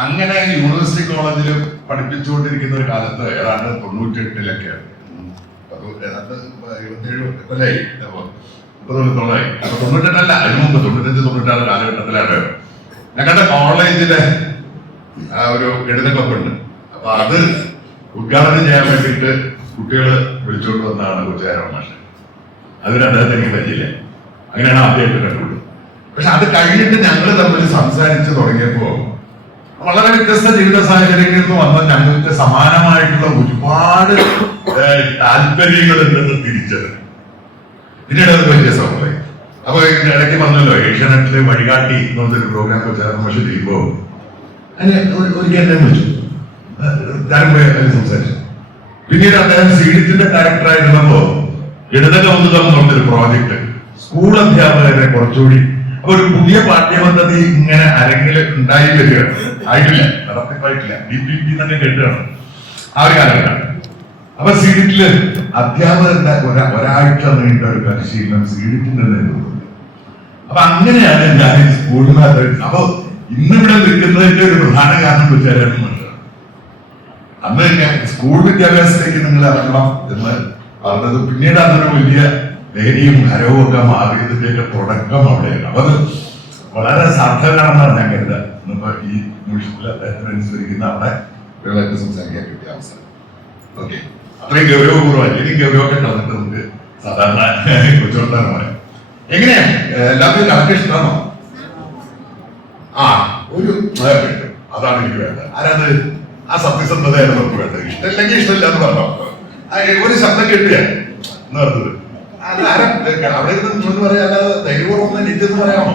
അങ്ങനെ യൂണിവേഴ്സിറ്റി കോളേജിൽ പഠിപ്പിച്ചുകൊണ്ടിരിക്കുന്ന ഒരു കാലത്ത് ഏതാണ്ട് 98-ലൊക്കെയാണ്, ഏതാണ്ട് 27 കൊല്ലായി, 30 കൊല്ലത്തോളായി. അപ്പൊ 98 അതിന് മുമ്പ് 95-96 കാലഘട്ടത്തിലാണ് ഞങ്ങളുടെ കോളേജിലെ ഒരു ഗണിത ക്ലബുണ്ട്. അപ്പൊ അത് ഉദ്ഘാടനം ചെയ്യാൻ വേണ്ടിയിട്ട് കുട്ടികള് വിളിച്ചുകൊണ്ട് വന്നതാണ് കൊച്ചുകാരൻ മാഷ്. അതിന് അദ്ദേഹത്തെ എനിക്ക് പറ്റിയില്ല. അങ്ങനെയാണ് ആദ്യമായിട്ട് കണ്ടുള്ളൂ. പക്ഷെ അത് കഴിഞ്ഞിട്ട് ഞങ്ങൾ തമ്മിൽ സംസാരിച്ച് തുടങ്ങിയപ്പോ വളരെ വ്യത്യസ്ത ജീവിത സാഹചര്യങ്ങളിൽ നിന്ന് വന്ന ഞങ്ങൾക്ക് സമാനമായിട്ടുള്ള ഒരുപാട് താല്പര്യങ്ങൾ ഉണ്ടെന്ന് തിരിച്ചത് പിന്നീട് അത് വലിയ സൗകര്യം. അപ്പൊ ഇടയ്ക്ക് പറഞ്ഞല്ലോ, ഏഷ്യാനെറ്റില് വഴികാട്ടി എന്നൊരു പ്രോഗ്രാം കൊച്ചുകാരൻ ചെയ്യുമ്പോ അതിന് ഒരിക്കൽ എന്നെ വിളിച്ചു, ഞാൻ പോയി സംസാരിച്ചു. പിന്നീട് അദ്ദേഹം സീഡിത്തിന്റെ ഡയറക്ടറായിരുന്നപ്പോ ഗണിത കൗതുകം എന്നുള്ളൊരു പ്രോജക്ട് സ്കൂൾ അധ്യാപകരെ കുറച്ചുകൂടി ഒരു പുതിയ പാഠ്യപദ്ധതി ഇങ്ങനെ അരങ്ങിൽ ഉണ്ടായി വരികയാണ്. ആയിട്ടില്ല, നടത്തിപ്പായിട്ടില്ല, DPP തന്നെ കേട്ടാണ് ആ ഒരു കാലഘട്ടം. അപ്പൊ സീഡിറ്റില് അധ്യാപകരുടെ ഒരാഴ്ച നീണ്ട ഒരു പരിശീലനം സീഡിറ്റിന്റെ നേതൃത്വം. അപ്പൊ അങ്ങനെയാണ് ഞാൻ സ്കൂളിനകത്ത്. അപ്പൊ ഇന്നിവിടെ നിൽക്കുന്നതിന്റെ ഒരു പ്രധാന കാരണം വിചാരമാണ്. അന്ന് ഞാൻ സ്കൂൾ വിദ്യാഭ്യാസത്തിലേക്ക് നിങ്ങൾ ഇറങ്ങണം എന്ന് പറഞ്ഞത് പിന്നീട് അതൊരു വലിയ ലഹരിയും ഹരവും ഒക്കെ മാറിയതിന്റെയൊക്കെ തുടക്കം അവിടെയാണ്. അപ്പൊ അത് വളരെ സാർത്ഥകമാണെന്നാണ് ഞാൻ കരുതാൻ. ഈ നിമിഷത്തിൽ അദ്ദേഹത്തിന് അനുസരിക്കുന്ന അവിടെ കുട്ടികളായിട്ട് സംസാരിക്കാൻ കിട്ടിയ അവസരം. ഓക്കെ, അത്രയും ഗൗരവപൂർവ്വം ഇനി ഗൗരവമൊക്കെ കളഞ്ഞിട്ട് നമുക്ക് സാധാരണ കൊച്ചുകൊണ്ടാണ് പറയാം. എങ്ങനെയാണ് എല്ലാവർക്കും കണക്ക് ഇഷ്ടമാണോ? ആ, ഒരു അതാണ് എനിക്ക് വേണ്ടത്. ആരാത്? ആ സത്യസന്ധതയാണ് നമുക്ക് വേണ്ടത്. ഇഷ്ടമില്ലെങ്കിൽ ഇഷ്ടമില്ല എന്ന് പറഞ്ഞോ. ഒരു ശബ്ദം കേട്ടിയ എന്ന് പറഞ്ഞത് അത് അവിടെ ഇരുന്ന് പറയാം. അല്ലാതെ ധൈര്യപൂർവ്വം നിജെന്ന് പറയാമോ?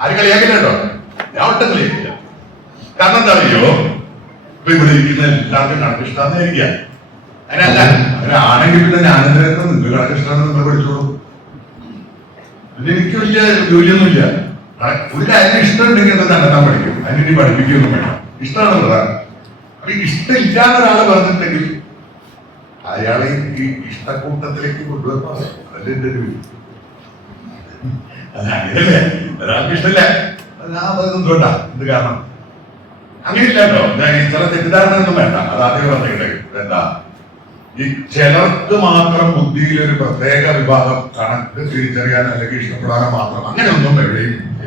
ആരും കളിയാക്കില്ലോ, ഞാൻ ഒട്ടും കളിയാക്കില്ല. കാരണം എന്താ അറിയോ, ഇപ്പൊ ഇവിടെ ഇരിക്കുന്ന എല്ലാവർക്കും കണക്ക് ഇഷ്ടമാണെന്ന് ഇരിക്കുക. അതിനല്ല, അങ്ങനെയാണെങ്കിൽ പിന്നെ ഞാനെന്തിനൊക്കെ നിങ്ങൾ കണക്ക് ഇഷ്ടമാണെന്ന് നിങ്ങൾ പഠിച്ചോളൂ. പിന്നെ എനിക്ക് വലിയ ജോലിയൊന്നുമില്ല. ഒരു കാര്യം ഇഷ്ടമുണ്ടെങ്കിൽ എന്താ നടത്താൻ പഠിക്കും, അതിന് പഠിപ്പിക്കൊന്നും വേണം. ഇഷ്ടമാണ് പ്രധാനം. അപ്പൊ ഈ ഇഷ്ടമില്ലാത്ത ഒരാളെ പറഞ്ഞിട്ടുണ്ടെങ്കിൽ അയാളെ ഈ ഇഷ്ടക്കൂട്ടത്തിലേക്ക് കൊണ്ടുവരണം. അതല്ലേ എന്റെ ഒരു അങ്ങനെയല്ലേ, ഒരാൾക്ക് ഇഷ്ടമില്ല എന്തുകൊണ്ടാ, എന്ത് കാരണം? അങ്ങനെയില്ല കേട്ടോ. ചില തെറ്റിദ്ധാരണയൊന്നും വേണ്ട. അത് ആദ്യം പറഞ്ഞിട്ട് എന്താ, ഈ ചിലർക്ക് മാത്രം ബുദ്ധിയിൽ ഒരു പ്രത്യേക വിഭാഗം കണക്ക് തിരിച്ചറിയാനോ അല്ലെങ്കിൽ ഇഷ്ടപ്പെടാനോ മാത്രം അങ്ങനെയൊന്നും എവിടെയും ഇല്ല.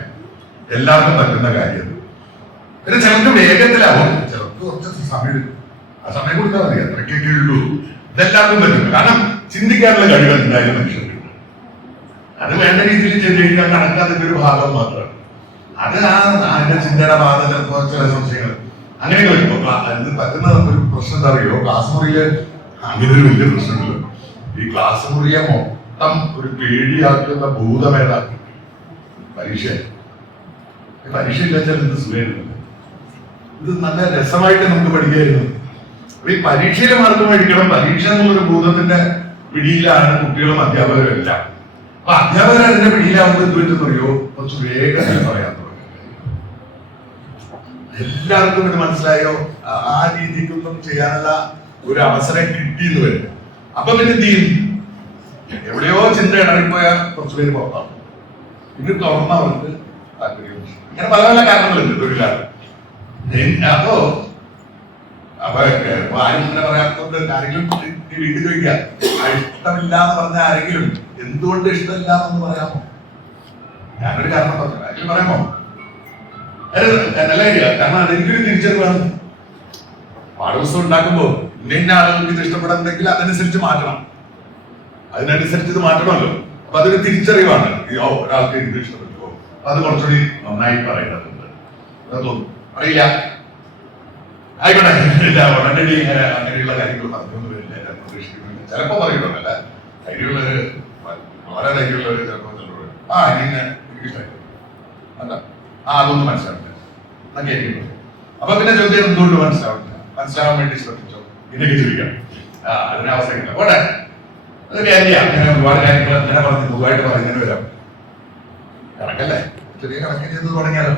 എല്ലാവർക്കും പറ്റുന്ന കാര്യം. പിന്നെ ചിലർക്ക് വേഗത്തിലാവും, ചിലർക്ക് കുറച്ച് സമയം എടുക്കും. ആ സമയം കൊടുത്താൽ മതി, അത്രയ്ക്കൊക്കെ ഉള്ളൂ. ഇതെല്ലാവർക്കും പറ്റും. കാരണം ചിന്തിക്കാനുള്ള കഴിവ് എന്തായാലും മനുഷ്യർക്ക്. അത് വേണ്ട രീതിയിൽ ചെയ്ത് കഴിഞ്ഞാൽ കണക്ക് അതിന്റെ ഒരു ഭാഗം മാത്രമാണ്. അത് അതിന്റെ ചിന്തയുടെ ഭാഗത്ത് ചില സംശയങ്ങൾ അങ്ങനെയൊക്കെ വരുമ്പോ അതിന് പറ്റുന്ന ഒരു പ്രശ്നം എന്താ അറിയോ, ക്ലാസ് മുറിയില് അങ്ങനെ ഒരു വലിയ പ്രശ്നമുണ്ടല്ലോ. ഈ ക്ലാസ് മുറിയെ മൊത്തം ഒരു പേടിയാക്കുന്ന ഭൂതമേതാ പരീക്ഷ. പരീക്ഷ ഇല്ലാച്ചാൽ എന്ത് സുഖമായിരുന്നു. ഇത് നല്ല രസമായിട്ട് നമുക്ക് പഠിക്കായിരുന്നു. ഈ പരീക്ഷയിലെ മാർക്ക് മേടിക്കണം. പരീക്ഷ എന്നുള്ളൊരു ഭൂതത്തിന്റെ പിടിയിലാണ് കുട്ടികളും അധ്യാപകരും എല്ലാം. അപ്പൊ അധ്യാപകർ അതിന്റെ പിടിയിലാവുമ്പോൾ എന്ത് പറ്റുന്ന അറിയോ, കുറച്ച് വേഗം പറയാൻ തുടങ്ങി. എല്ലാവർക്കും ഇത് മനസ്സിലായോ? ആ രീതിക്കൊന്നും ചെയ്യാനുള്ള ഒരു അവസരം കിട്ടിയെന്ന് വരും. അപ്പൊ പിന്നെ എന്ത് ചെയ്യും? എവിടെയോ ചിന്ത ഇടറിപ്പോയാൽ കുറച്ചു പേര് പുറത്താവും. ഇത് തുറന്നവർക്ക് താല്പര്യം. ഇങ്ങനെ പല പല കാരണങ്ങളുണ്ട് തൊഴിലാണ്. അപ്പൊ ആരും ഇങ്ങനെ പറയാത്തതുകൊണ്ട് ആരെങ്കിലും വീട്ടിൽ ചോദിക്കാം, ഇഷ്ടമില്ല എന്ന് പറഞ്ഞ ആരെങ്കിലും എന്തുകൊണ്ട് ഇഷ്ടമില്ല എന്ന് പറയാമോ? ഞാനൊരു കാരണം പറഞ്ഞു, ആരെങ്കിലും പറയാമോ? നല്ല ഐഡിയ. കാരണം അതെനിക്കൊരു തിരിച്ചറിവാണ്. പാഠപുസ്തകം ഉണ്ടാക്കുമ്പോ ഇന്ന ആളുകൾക്ക് ഇത് ഇഷ്ടപ്പെടുന്നുണ്ടെങ്കിൽ അതനുസരിച്ച് മാറ്റണം. അതിനനുസരിച്ച് ഇത് മാറ്റണമല്ലോ. അപ്പൊ അതൊരു തിരിച്ചറിവാണ്. ഒരാൾക്ക് ഇത് ഇഷ്ടപ്പെട്ടുവോ, അത് കുറച്ചുകൂടി നന്നായി പറയേണ്ടതുണ്ട്. അറിയില്ല, ആയിക്കോട്ടെ, ഉടനടി അങ്ങനെയുള്ള കാര്യങ്ങൾ പറഞ്ഞൊന്നും വരില്ല. ഞാൻ പ്രതീക്ഷിക്കുന്നില്ല. ചിലപ്പോ പറയുന്നല്ല, ധൈര്യമുള്ളവര്, വളരെ ധൈര്യമുള്ളവര് ചിലപ്പോ എനിക്ക് ഇഷ്ടമായി അല്ല, അതൊന്നും മനസ്സിലാവില്ല എന്നൊക്കെ ആയിരിക്കും. അപ്പൊ പിന്നെ ചോദ്യം എന്തുകൊണ്ട് മനസ്സിലാവില്ല, മനസ്സിലാവാൻ വേണ്ടി ശ്രദ്ധിച്ചോ, ഇതൊക്കെ ചോദിക്കണം. അതിന് അവസരമില്ല. പോട്ടെ, അതൊക്കെ അറിയാം. അങ്ങനെ ഒരുപാട് കാര്യങ്ങൾ അങ്ങനെ പറഞ്ഞ് പൊതുവായിട്ട് പറഞ്ഞിങ്ങനെ വരാം. കണക്കല്ലേ, ചെറിയ കണക്ക് ചെയ്ത് തുടങ്ങിയാലോ.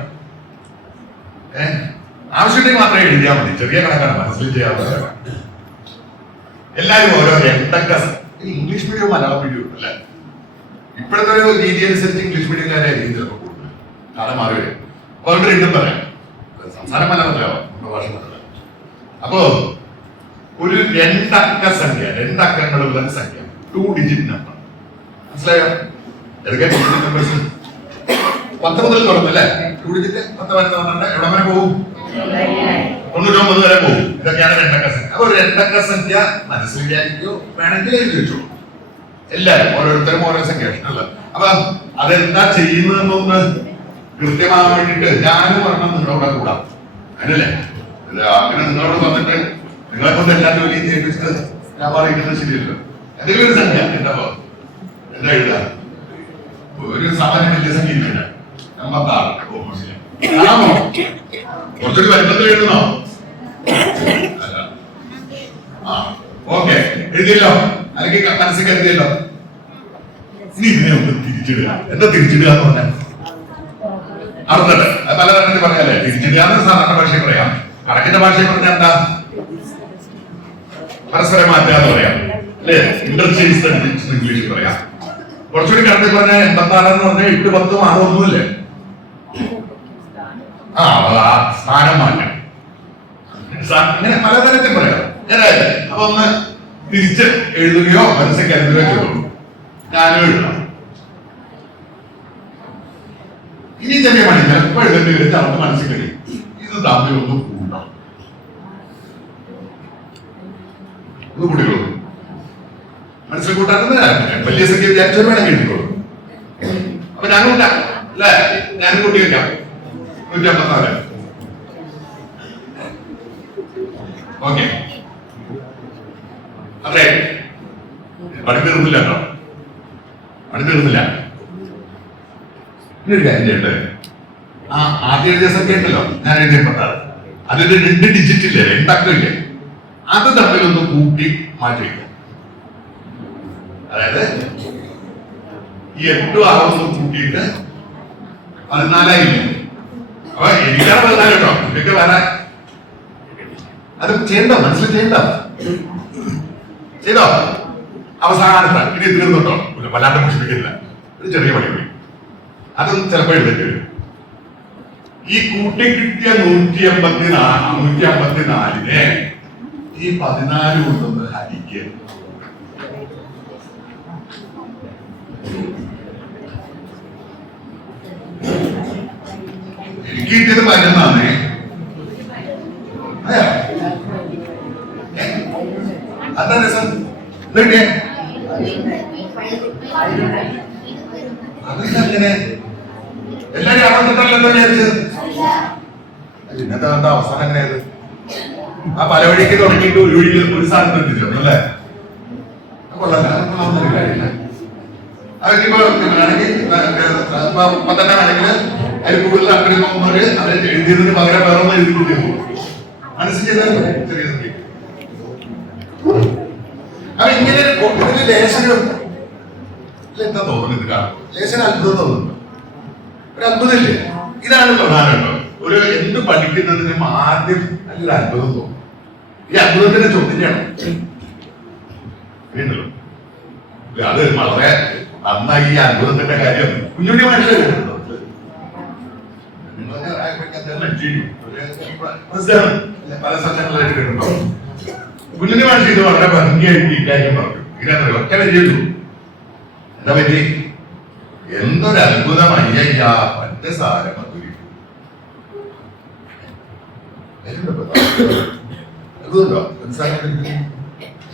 ആവശ്യമുണ്ടെങ്കിൽ മാത്രമേ എഴുതിയാൽ മതി. ചെറിയ കണക്കാണ്, മനസ്സിൽ ചെയ്യാവുന്ന. എല്ലാവരും ഓരോ എന്തൊക്കെ ഇംഗ്ലീഷ് മീഡിയവും മലയാളം മീഡിയവും അല്ലെ. ഇപ്പോഴത്തെ ഒരു രീതി അനുസരിച്ച് ഇംഗ്ലീഷ് മീഡിയംകാരായിരിക്കും ചിലപ്പോൾ കൂടുതൽ. കാലം മാറി വരും. അതുകൊണ്ട് രണ്ടും പറയാം. അത് മലയാളത്തിലാവും പ്രഭാഷണത്തിൽ. അപ്പോ ഒരു രണ്ടക്കങ്ങളുള്ള സംഖ്യ, 2 ഡിജിറ്റ് നമ്പർ, മനസ്സിലായോ? ഏതൊക്കെ ഡിജിറ്റ് നമ്പേഴ്സ്? 10 മുതൽ തുടങ്ങുന്നല്ലേ 2 ഡിജിറ്റ്, 10, 11, 12, എവിടെ വരെ പോകും? 99 വരെ പോകും. ഇതൊക്കെയാണ് രണ്ടക്ക സംഖ്യ. അപ്പൊ ഒരു രണ്ടക്ക സംഖ്യ മനസ്സിൽ വിചാരിക്കോ, വേണമെങ്കിൽ എഴുതി വെച്ചോ. എല്ലാവരും ഓരോരുത്തരും ഓരോ സംഖ്യ ഇഷ്ടമല്ല. അപ്പൊ അതെന്താ ചെയ്യുന്നതെന്നൊന്ന് കൃത്യമാകാൻ വേണ്ടിട്ട് ഞാനും പറഞ്ഞാൽ നിങ്ങളോട് കൂടാം. അങ്ങനല്ലേ? അങ്ങനെ നിങ്ങളോട് വന്നിട്ട് നിങ്ങളെ കൊണ്ട് എല്ലാ ജോലിയും ചെയ്യിപ്പിച്ചിട്ട് ഞാൻ പറയുന്നത് ശരിയല്ലോ. എന്തെങ്കിലും ഒരു സംഖ്യ എന്താ എഴുതാ? ഒരു സാമാന്യ വലിയ സംഖ്യ ഇല്ല, 56. കുറച്ചൊരു വലിപ്പത്തിൽ എഴുതണോ? ഓക്കെ, എഴുതിയല്ലോ, അല്ലെങ്കിൽ മനസ്സിൽ കരുതിയല്ലോ. ഇനി ഇതിനെ ഒന്ന് തിരിച്ചിടുക. എന്താ തിരിച്ചിടുക എന്ന് പറഞ്ഞാൽ അർത്ഥം പല തരത്തിൽ പറയാല്ലേ. തിരിച്ചിടുക സാധാരണ ഭാഷയിൽ പറയാം, കണക്കിന്റെ ഭാഷയിൽ പറഞ്ഞാൽ എന്താ? പരസ്പരം മാറ്റുക എന്ന് പറയാം, അല്ലെ? ഇന്റർചേഞ്ച് ഇംഗ്ലീഷിൽ പറയാം. കുറച്ചുകൂടി കണക്കിൽ പറഞ്ഞാൽ 86 എന്ന് പറഞ്ഞാൽ 8, 10, 6 ഒന്നുമില്ലേ? സ്ഥാനം മാറ്റം, അങ്ങനെ പലതരത്തിൽ പറയാം. അപ്പൊ ഒന്ന് തിരിച്ച് എഴുതുകയോ മനസ്സിൽ കരുതുകയോ ചെയ്തോളൂ. ഞാനും എഴുതാം. ഇനി ചെറിയ പണി ചിലപ്പോ എഴുതേണ്ടി വരും, അവർക്ക് മനസ്സിൽ കഴിയും. ഇത് തമ്മിൽ ഒന്ന് കൂട്ടാം, ഒന്ന് കൂട്ടിക്കോളൂ. മനസ്സിൽ കൂട്ടാക്കുന്നത് വലിയ സംഖ്യ വിചാരിച്ചാൽ വേണമെങ്കിൽ എഴുതിക്കോളൂ. അപ്പൊ ഞാൻ കൂട്ടാം അല്ലെ? ഞാനും കൂട്ടി വെക്കാം. 154. ഓക്കെ, അതെ. പണി തീർന്നില്ല കേട്ടോ, പണി തീർന്നില്ല. ഇനിയൊരു കാര്യം ചെയ്യട്ടെ. ആദ്യ എഴുതിയ സംഖ്യ ഉണ്ടല്ലോ, ഞാൻ എഴുതിയ 86, അതിന്റെ 2 ഡിജിറ്റ് ഇല്ലേ, 2 അക്കമില്ലേ, അത് തമ്മിലൊന്ന് കൂട്ടി മാറ്റി വയ്ക്കാം. അതായത് ഈ 8, 6 കൂട്ടിയിട്ട് 14 അപ്പൊ എനിക്കാണ് 14 കേട്ടോ. ഇതൊക്കെ വേറെ അത് ചെയ്യണ്ടോ, മനസ്സിൽ ചെയ്യണ്ടോ? ചെയ്തോ? അവസാനത്തെ ഇനി തീർന്നുട്ടോ, വല്ലാണ്ട് മുഷിപ്പിക്കില്ല. ഒരു ചെറിയ പണി കൂടി, അതും ചിലപ്പോൾ എഴുതേണ്ടി വരും. ഈ കൂട്ടി കിട്ടിയ 154നെ ഈ 14 കൊണ്ടൊന്ന് ഹരിക്കുക. എനിക്ക് കിട്ടിയത് 11 അതാ രസം. അതെങ്ങനെ എല്ലാരും അളന്നിട്ടല്ലോ വിചാരിച്ചത്. ഇന്നത്തെ അവസാനം എങ്ങനെയത്? ആ പല വഴിക്ക് തുടങ്ങിയിട്ട് ഒരു വഴിയിൽ ഒരു സാധനം എത്തിച്ചു അല്ലേ? കൊള്ളല്ല, കാര്യമില്ല. അതിപ്പോ വേണമെങ്കിൽ 10 ആണെങ്കിൽ അതിൽ കൂടുതൽ അക്കറി പോകുന്നവര് അത് എഴുതിയതിന് പകരം വേറെ ഒന്നും എഴുതി കൂട്ടി പോകും. മനസ്സിൽ ചെയ്താൽ ചെറിയ സംഖ്യ. അപ്പൊ ഇങ്ങനെ ഇതിന് ലേശനം എന്താ തോന്നുന്നു? ഇത് കാണും ലേശനം അത്ഭുതം തോന്നുന്നുണ്ടോ? ഒരു അത്ഭുതമില്ലേ? ഇതാണ് പ്രധാനം കേട്ടോ. ഒരു എന്ത് പഠിക്കുന്നതിനും ആദ്യം നല്ലൊരു അത്ഭുതം തോന്നും. ഈ അത്ഭുതത്തിന്റെ ചോദ്യം ചെയ്യണം. അത് വളരെ നന്നായി ഈ അത്ഭുതത്തിന്റെ കാര്യം കുഞ്ഞുണ്ണി മനസ്സിലാക്കിയിട്ടുണ്ടോ? പല സ്ഥലങ്ങളിലായിട്ട് കേട്ടിട്ടുണ്ടോ? കുഞ്ഞുണ്ണി മനസ്സിൽ ഇത് വളരെ ഭംഗിയായിട്ട് ഇക്കാര്യം പറഞ്ഞു. ഇതിനകത്ത് ഒറ്റ വരികയുള്ളൂ. എന്താ പറ്റി? എന്തൊരു അത്ഭുതം അയ്യ പഞ്ചസാര മധുരി. അത്ഭുതമുണ്ടോ?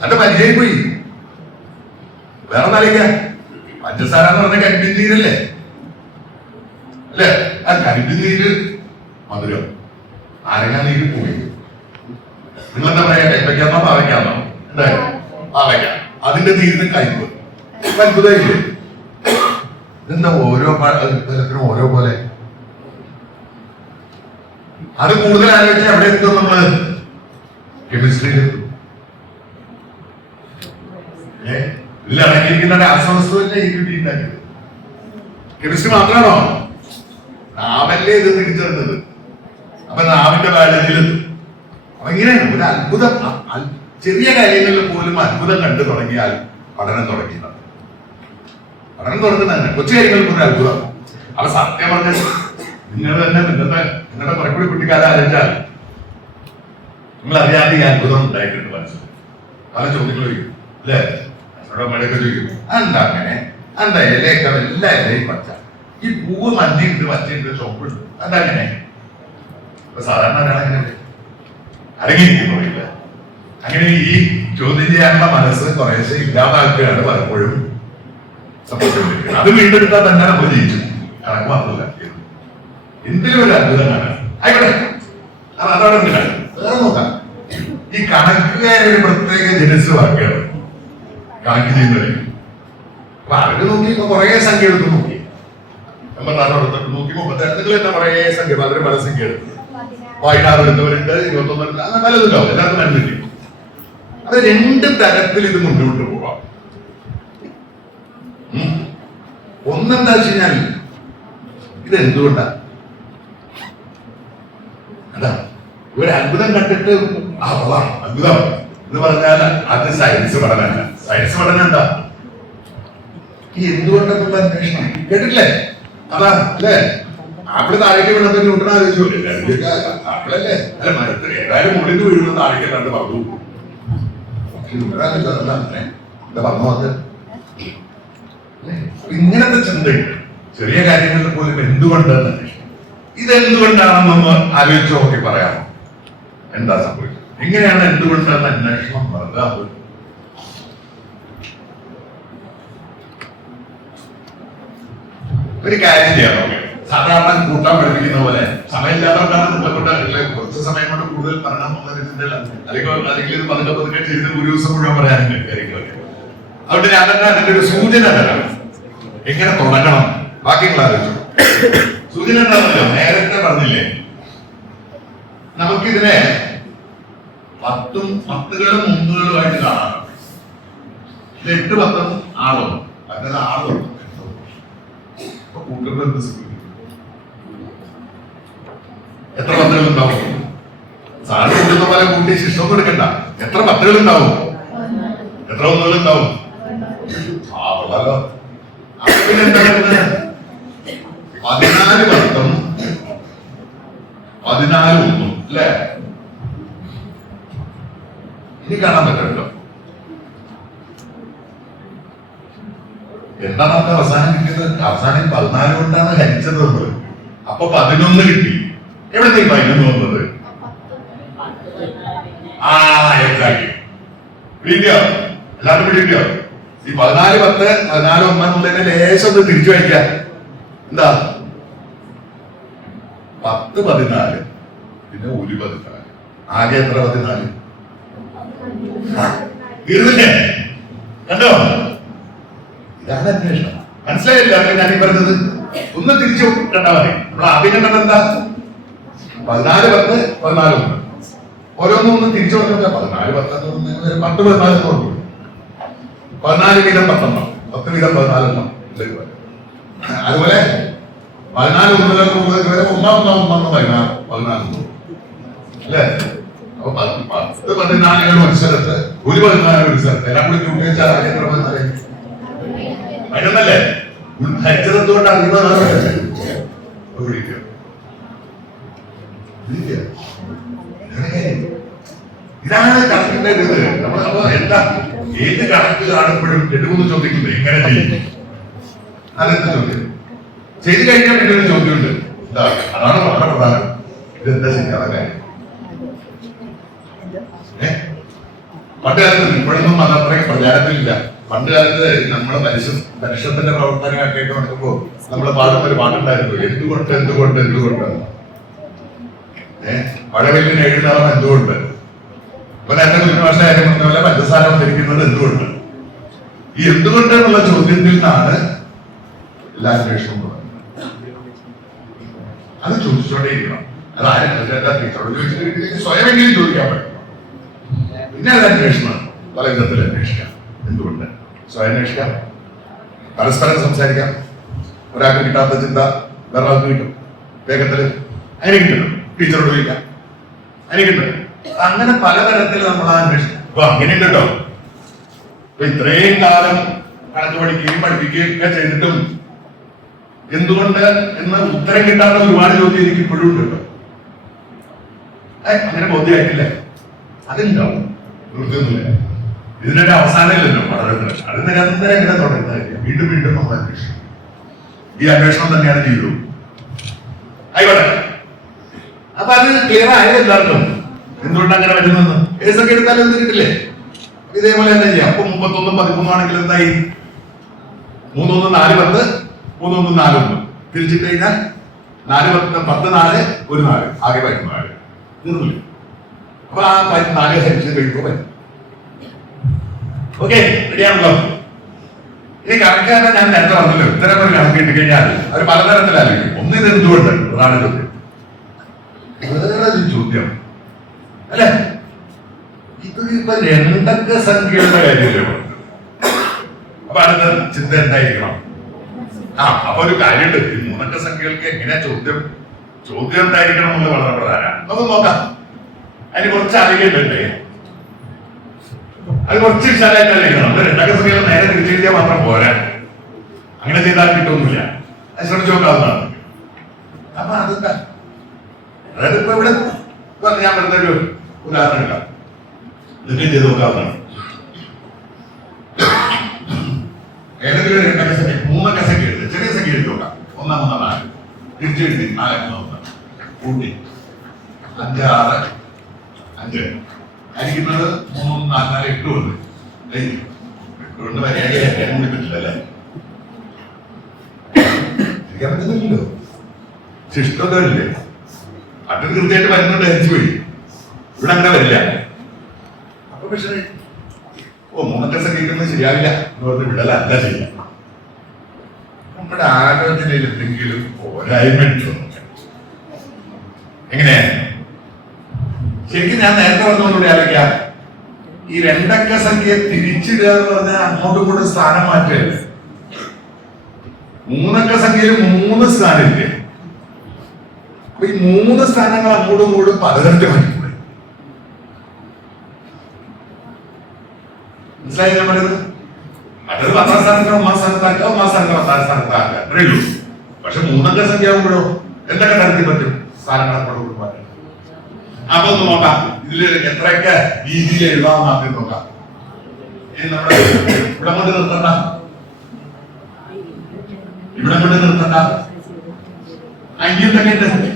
അന്റെ പരിചയം പോയി. വേറെ നാളിക്ക പഞ്ചസാര എന്ന് പറഞ്ഞ കരിമ്പിൻ നീരല്ലേ? അല്ലേ? ആ കരിമ്പിൻ നീര് മധുരം, നാരങ്ങ നീര് പോയി. നിങ്ങളെന്താ പറയാ? കൈപ്പയ്ക്കാന്നോ പാവയ്ക്കാന്നോ? എന്തായാലും പാവയ്ക്ക, അതിന്റെ നീരിന് കയ്പ്. അത്ഭുതമില്ലേ? ഇതെന്താ ഓരോ തരത്തിനും ഓരോ പോലെ? അത് കൂടുതൽ ആലോചിച്ച് എവിടെ എത്തും? നമ്മള് കെമിസ്ട്രിയിൽ എത്തും. ഇതിൽ അടങ്ങിയിരിക്കുന്ന രാസവസ്തുവല്ലേ ഈ കിട്ടി ഉണ്ടാക്കിയത്? കെമിസ്ട്രി മാത്രമാണോ? നാവല്ലേ ഇത് തിരിച്ചറിഞ്ഞത്. അപ്പൊ നാവിന്റെ ബയോളജിയിലെത്തും. അപ്പൊ ഇങ്ങനെയാണ് ഒരു അത്ഭുതം. ചെറിയ കാര്യങ്ങളിൽ പോലും അത്ഭുതം കണ്ടു തുടങ്ങിയാൽ പഠനം തുടങ്ങിയതാണ്. പഠനം തുടങ്ങുന്നത് തന്നെ കൊച്ചു കാര്യങ്ങൾക്ക് ഒരു അത്ഭുതം. അപ്പൊ സത്യം പറഞ്ഞാൽ നിങ്ങൾ തന്നെ നിങ്ങളുടെ നിങ്ങളുടെ പറക്കൂടി കുട്ടിക്കാരെ ആലോചിച്ചാൽ നിങ്ങൾ അറിയാതെ ഈ അത്ഭുതം ഉണ്ടായിട്ടുണ്ട് മനസ്സിൽ. പല ചോദ്യങ്ങൾ ചോദിക്കും അല്ലേ? അച്ഛനോട് അമ്മയുടെയൊക്കെ ചോദിക്കും, എന്താ അങ്ങനെ, എന്താ ഇലയൊക്കെ എല്ലാ ഇലയും പച്ച, ഈ പൂവ് മഞ്ഞയുണ്ട് പച്ചയുണ്ട് ചുവപ്പുണ്ട്, എന്താ അങ്ങനെ? ഇപ്പൊ സാധാരണ ഒരാളെങ്ങനെ അടങ്ങിയിരിക്കുന്നില്ല. അങ്ങനെ ഈ ചോദ്യം ചെയ്യാനുള്ള മനസ്സ് കുറേശ്ശെ ഇല്ലാതാക്കുകയാണ് പലപ്പോഴും സംഭവിച്ചുകൊണ്ടിരിക്കുന്നത്. അത് വീണ്ടെടുത്താൽ തന്നെ നമ്മൾ ജയിച്ചു. കണക്ക് മാത്രമല്ല, എന്തിനും ഒരു അത്ഭുതമാണ് ആയിക്കോട്ടെ. അതവിടെ വേറെ നോക്കാം. ഈ കണക്കുകാരെ ഒരു പ്രത്യേക ജനസ് വാക്കുകയാണ് കണക്ക് ചെയ്യുന്നത്. അപ്പൊ അവര് നോക്കി കുറെ സംഖ്യ എടുത്ത് നോക്കി, 86 നോക്കി 36 തന്നെ കുറെ സംഖ്യ, പലരും പല സംഖ്യ എടുത്തു. 16 എടുത്തവരുണ്ട്, 21 എടുത്ത്, അങ്ങനെ പലതുണ്ടാവും. എല്ലാവർക്കും മനസ്സിലായി. അത് രണ്ട് തരത്തിൽ ഇത് മുന്നോട്ട് പോവാം. ഒന്നെന്താ വെച്ച് കഴിഞ്ഞാൽ ഇത് എന്തുകൊണ്ടാ അതാ ഒരു അത്ഭുതം കണ്ടിട്ട് അത്ഭുതം എന്ന് പറഞ്ഞാൽ അത് സയൻസ് പഠനമല്ല. സയൻസ് പഠനം എന്താ? ഈ എന്തുകൊണ്ടെന്നുള്ള അന്വേഷണം കേട്ടില്ലേ? അതാ അല്ലേ? ആപ്പിള് താഴേക്ക് വീണപ്പോ ന്യൂട്ടൺ ആലോചിച്ചു, ആപ്പിളല്ലേ അല്ല മരത്തിൽ ഏതായാലും മുകളിൽ വീഴുന്ന താഴേക്ക് കണ്ട് പറഞ്ഞു പറഞ്ഞു അത്. ഇങ്ങനത്തെ ചിന്തയുണ്ട് ചെറിയ കാര്യങ്ങളിൽ പോലും. എന്തുകൊണ്ടെന്ന് ഇതെന്തുകൊണ്ടാണെന്നൊന്ന് ആലോചിച്ച് നോക്കി പറയാമോ? എന്താ സംഭവിച്ചത്? എങ്ങനെയാണ് എന്തുകൊണ്ടെന്ന് അന്വേഷണം നടന്നത്? ഒരു കാര്യം ചെയ്യാൻ നോക്കാം. സാധാരണ കൂട്ടാൻ പഠിപ്പിക്കുന്ന പോലെ സമയമില്ലാത്തവരാണ് കുറച്ച് സമയം കൊണ്ട് കൂടുതൽ പറയണം അല്ലെങ്കിൽ ഇത് പതുക്കെ ചെയ്ത് ഒരു ദിവസം മുഴുവൻ പറയാനും കാര്യങ്ങളൊക്കെ. അതുകൊണ്ട് ഞാൻ തന്നെ അതിന്റെ ഒരു സൂചന തരാം എങ്ങനെ തുടങ്ങണം. ബാക്കിയുള്ള ആലോചിച്ചു സൂചന എന്താണല്ലോ നേരത്തെ പറഞ്ഞില്ലേ, നമുക്കിതിനെ 10 10കളും 1കളുമായിട്ട് കാണാം. 8 10 6 അതിന് 6 കൂട്ടുന്നത് എത്ര 10കൾ ഉണ്ടാവും? സാറ് കൂട്ടുന്ന പോലെ കൂട്ടി ശിഷ്ടം എടുക്കണ്ട. എത്ര 10കൾ ഉണ്ടാവും? എത്ര 1കൾ ഉണ്ടാവും? വളരെ പിന്നെ എന്താ 14 10 14 1 അല്ലേ? ഇനി കാണാൻ പറ്റുമല്ലോ എന്താണ് നമുക്ക് അവസാനം കിട്ടിയത്? അവസാനം 14 കൊണ്ടാണ് ഹരിച്ചത് നമ്മൾ. അപ്പൊ 11 കിട്ടി. എവിടത്തെ 11 വന്നത്? പിടിയോ എല്ലാവരും പിടിക്കോ? ഈ 14 10 14 1 എന്നുള്ളതിനെ ലേശം ഒന്ന് തിരിച്ചു വയ്ക്കാം. എന്താ 10 14 പിന്നെ 1 14 ആകെ എത്ര? 14 ഇരുന്നില്ലേ? കണ്ടോ? ഇതാണ് അന്വേഷണം. മനസ്സിലായില്ല ഞാൻ ഈ പറഞ്ഞത്? ഒന്ന് തിരിച്ചു കണ്ടാ മതി. നമ്മൾ ആദ്യം കണ്ടത് എന്താ? 14 10 14 1 ഓരോന്നും ഒന്ന് തിരിച്ചു കൊടുക്കുക. 14 10 10 14 കൊടുക്കും. 14 വീതം 10 10 വീതം 14 അതുപോലെ 14 1 വരെ 1 14 അല്ലേ? അപ്പൊ 10 14 ഒരു സ്ഥലത്ത് 1 14 ഒരു സ്ഥലത്ത് എല്ലാം കൂടി ഉപയോഗിച്ചാൽ എത്ര 11 ഹരിച്ചതെന്തുകൊണ്ടാണ്? ഇതാണ് കണക്കിന്റെ ഇത്. നമ്മൾ എന്താ ഏത് കണക്ക് കാണുമ്പോഴും 2-3 ചോദിക്കുന്നത് എങ്ങനെ ചെയ്യും? അതെന്താ ചോദ്യം? ചെയ്ത് കഴിഞ്ഞാൽ പിന്നെ ഒരു ചോദ്യമുണ്ട്. അതാണ് വളരെ പ്രധാനം. ഇതെന്താ ശരിയായ കാര്യം? പണ്ട് കാലത്ത് ഇപ്പോഴൊന്നും അതത്രയും പ്രചാരത്തിലില്ല. പണ്ട് കാലത്ത് നമ്മളെ മനുഷ്യത്തിന്റെ പ്രവർത്തനമൊക്കെ നടക്കുമ്പോ നമ്മള് പാടുന്ന ഒരു പാട്ടുണ്ടായിരുന്നു, എന്തുകൊണ്ട് എന്തുകൊണ്ട് എന്തുകൊണ്ട്. മഴവെല്ലിന് എഴുതാം എന്തുകൊണ്ട്. അപ്പൊ എന്റെ കുഞ്ഞുഭാഷ കാര്യം പറഞ്ഞ പോലെ പഞ്ചസാര വന്നിരിക്കുന്നത് എന്തുകൊണ്ട്. ഈ എന്തുകൊണ്ട് എന്നുള്ള ചോദ്യത്തിൽ നിന്നാണ് എല്ലാ അന്വേഷണവും തുടങ്ങുന്നത്. അത് ചോദിച്ചോണ്ടേയിരിക്കണം. അത് ആരും ടീച്ചറോട് ചോദിച്ചിട്ട് സ്വയമെങ്കിലും ചോദിക്കാൻ പറ്റും. പിന്നെ അത് അന്വേഷണം പല വിധത്തിൽ അന്വേഷിക്കാം. എന്തുകൊണ്ട് സ്വയം അന്വേഷിക്കാം, പരസ്പരം സംസാരിക്കാം. ഒരാൾക്ക് കിട്ടാത്ത ചിന്ത വേറൊരാൾക്ക് കിട്ടും വേഗത്തില്. അതിനെ കിട്ടണം. ടീച്ചറോട് ചോദിക്കാം, അതിനെ കിട്ടും. അങ്ങനെ പലതരത്തിൽ നമ്മൾ ആ അന്വേഷിക്കാം. അപ്പൊ അങ്ങനെ കേട്ടോ, അപ്പൊ ഇത്രയും കാലം കണക്ക് പഠിക്കുകയും പഠിപ്പിക്കുകയും ഒക്കെ ചെയ്തിട്ടും എന്തുകൊണ്ട് എന്ന് ഉത്തരം കിട്ടാത്ത ഒരുപാട് ചോദ്യം എനിക്ക് ഇപ്പോഴും ഉണ്ട് കേട്ടോ. അങ്ങനെ ബോധ്യമായിട്ടില്ല, അതുണ്ടാവും, വൃത്തിയൊന്നുമില്ല. ഇതിനൊരു അവസാനമില്ലല്ലോ പഠനത്തിന്. അത് നിരന്തരം ഇങ്ങനെ തുടരുന്നത് വീണ്ടും വീണ്ടും നമ്മൾ അന്വേഷിക്കും. ഈ അന്വേഷണം തന്നെയാണ് ചെയ്തു. ആയിക്കോട്ടെ, അപ്പൊ അത് ക്ലിയർ ആയത് എല്ലാവർക്കും എന്തുകൊണ്ട് അങ്ങനെ വരുന്നെന്ന്. കേസൊക്കെ എടുത്താലും എന്ത് കിട്ടില്ലേ? ഇതേപോലെ തന്നെ ചെയ്യാം. അപ്പൊ 31 13 ആണെങ്കിൽ എന്തായി? 3 1 4 10 3 1 4 1 തിരിച്ചിട്ട് കഴിഞ്ഞാൽ 4 10 10 4 1 4 ആകെ 14 തീർന്നില്ല. അപ്പൊ ആ 14 ഹരിച്ച് കഴിയുമ്പോൾ വരും. ഓക്കെ, റെഡിയാണല്ലോ. ഇനി കണക്കാണ് ഞാൻ നേരത്തെ പറഞ്ഞല്ലോ, ഇത്തരം ഒരു കണക്ക് കിട്ടി കഴിഞ്ഞാൽ അവർ പലതരത്തിലായിരിക്കും. ഒന്നിത് എന്തുകൊണ്ട് അതാണ് ചോദ്യം. വേറെ ചോദ്യം അല്ലെ, ഇത് ഇപ്പൊ രണ്ടക്ക സംഖ്യയുടെ കാര്യമല്ലേ പറഞ്ഞത്. അപ്പൊ അടുത്ത ചിന്ത എന്തായിരിക്കണം? അപ്പൊ ഒരു കാര്യമുണ്ട്, ഈ 3 അക്ക സംഖ്യകൾക്ക് എങ്ങനെയാ ചോദ്യം എന്തായിരിക്കണം എന്നുള്ളത് വളരെ പ്രധാനമാണ്. നമുക്ക് നോക്കാം. അതിന് കുറച്ച് അറിയില്ലേ, അത് കുറച്ച് വിശാലായിട്ടല്ലേ എഴുതണം. 2 അക്ക സംഖ്യകൾ നേരെ തിരിച്ചെഴുതിയാൽ മാത്രം പോരാ, അങ്ങനെ ചെയ്താൽ കിട്ടുമൊന്നുമില്ല. അത് ശ്രമിച്ചു നോക്കാവുന്നതാണ്. അപ്പൊ അതെന്താ, അതായത് ഇപ്പൊ ഇവിടെ ഞാൻ വെറുതെ ഒരു ഉദാഹരണം എടുക്കാം, ഇതൊക്കെ ചെയ്ത് നോക്കാവുന്നതാണ്. ഏതെങ്കിലും 2 അക്ക സംഖ്യ 3 അക്ക സംഖ്യ എഴുതി, ചെറിയ സംഖ്യ എഴുതി നോക്കാം. 1 3 4 തിരിച്ചെഴുതി 4 1 കൂട്ടി 5 6 5 അരിക്കുന്നത് 3 4 4 8 കൊണ്ട് 8 കൊണ്ട് വരെയായി കൂടി പറ്റില്ല അല്ലേ? ശരിക്കാൻ പറ്റുന്നില്ലല്ലോ, ശിഷ്ടമില്ലേ? അത് കൃത്യമായിട്ട് വരുന്നുണ്ട്, ഹരിച്ചു പോയി. ഇവിടെ അങ്ങനെ വരില്ല. അപ്പൊ പക്ഷേ 3 അക്ക സംഖ്യക്കൊന്നും ശരിയാവില്ല എന്ന് പറഞ്ഞ് വിടലല്ല ചെയ്യാം. നമ്മുടെ ആലോചനയിൽ എന്തെങ്കിലും പോരായ്മ എങ്ങനെ? ശരിക്കും ഞാൻ നേരത്തെ പറഞ്ഞുകൊണ്ടുകൂടി ആലോചിക്കാം. ഈ 2 അക്ക സംഖ്യ തിരിച്ചിടുക എന്ന് പറഞ്ഞാൽ അങ്ങോട്ടും ഇങ്ങോട്ടും സ്ഥാനം മാറ്റല്ലേ. 3 അക്ക സംഖ്യയിൽ 3 സ്ഥാനമില്ലേ? അപ്പൊ ഈ 3 സ്ഥാനങ്ങൾ അങ്ങോട്ടും ഇങ്ങോട്ടും പലതരത്തിൽ മാറ്റിക്കൂടെ? മനസ്സിലായി ഞാൻ പറയുന്നത്? മറ്റൊരു 10ാം സ്ഥാനത്ത് 1ാം സ്ഥാനത്താക്കുക, 1ാം സ്ഥാനത്ത് 10ാം സ്ഥാനത്താക്കുക, അത്രേ ഉള്ളൂ. പക്ഷെ 3 അക്ക സംഖ്യ ആകുമ്പോഴോ എന്തൊക്കെ തരത്തിൽ പറ്റും സ്ഥാനങ്ങൾ അങ്ങോട്ടും മാറ്റാൻ. അപ്പൊ ഒന്ന് നോക്കാം, ഇതില് എത്രയൊക്കെ രീതിയിൽ എഴുതാമെന്ന് ആദ്യം നോക്കാം. ഇനി നമ്മുടെ ഇവിടെ കൊണ്ട് നിർത്തണ്ട, ഇവിടെ കൊണ്ട് നിർത്തണ്ട, അന്യത്തൊക്കെ ഉണ്ട്.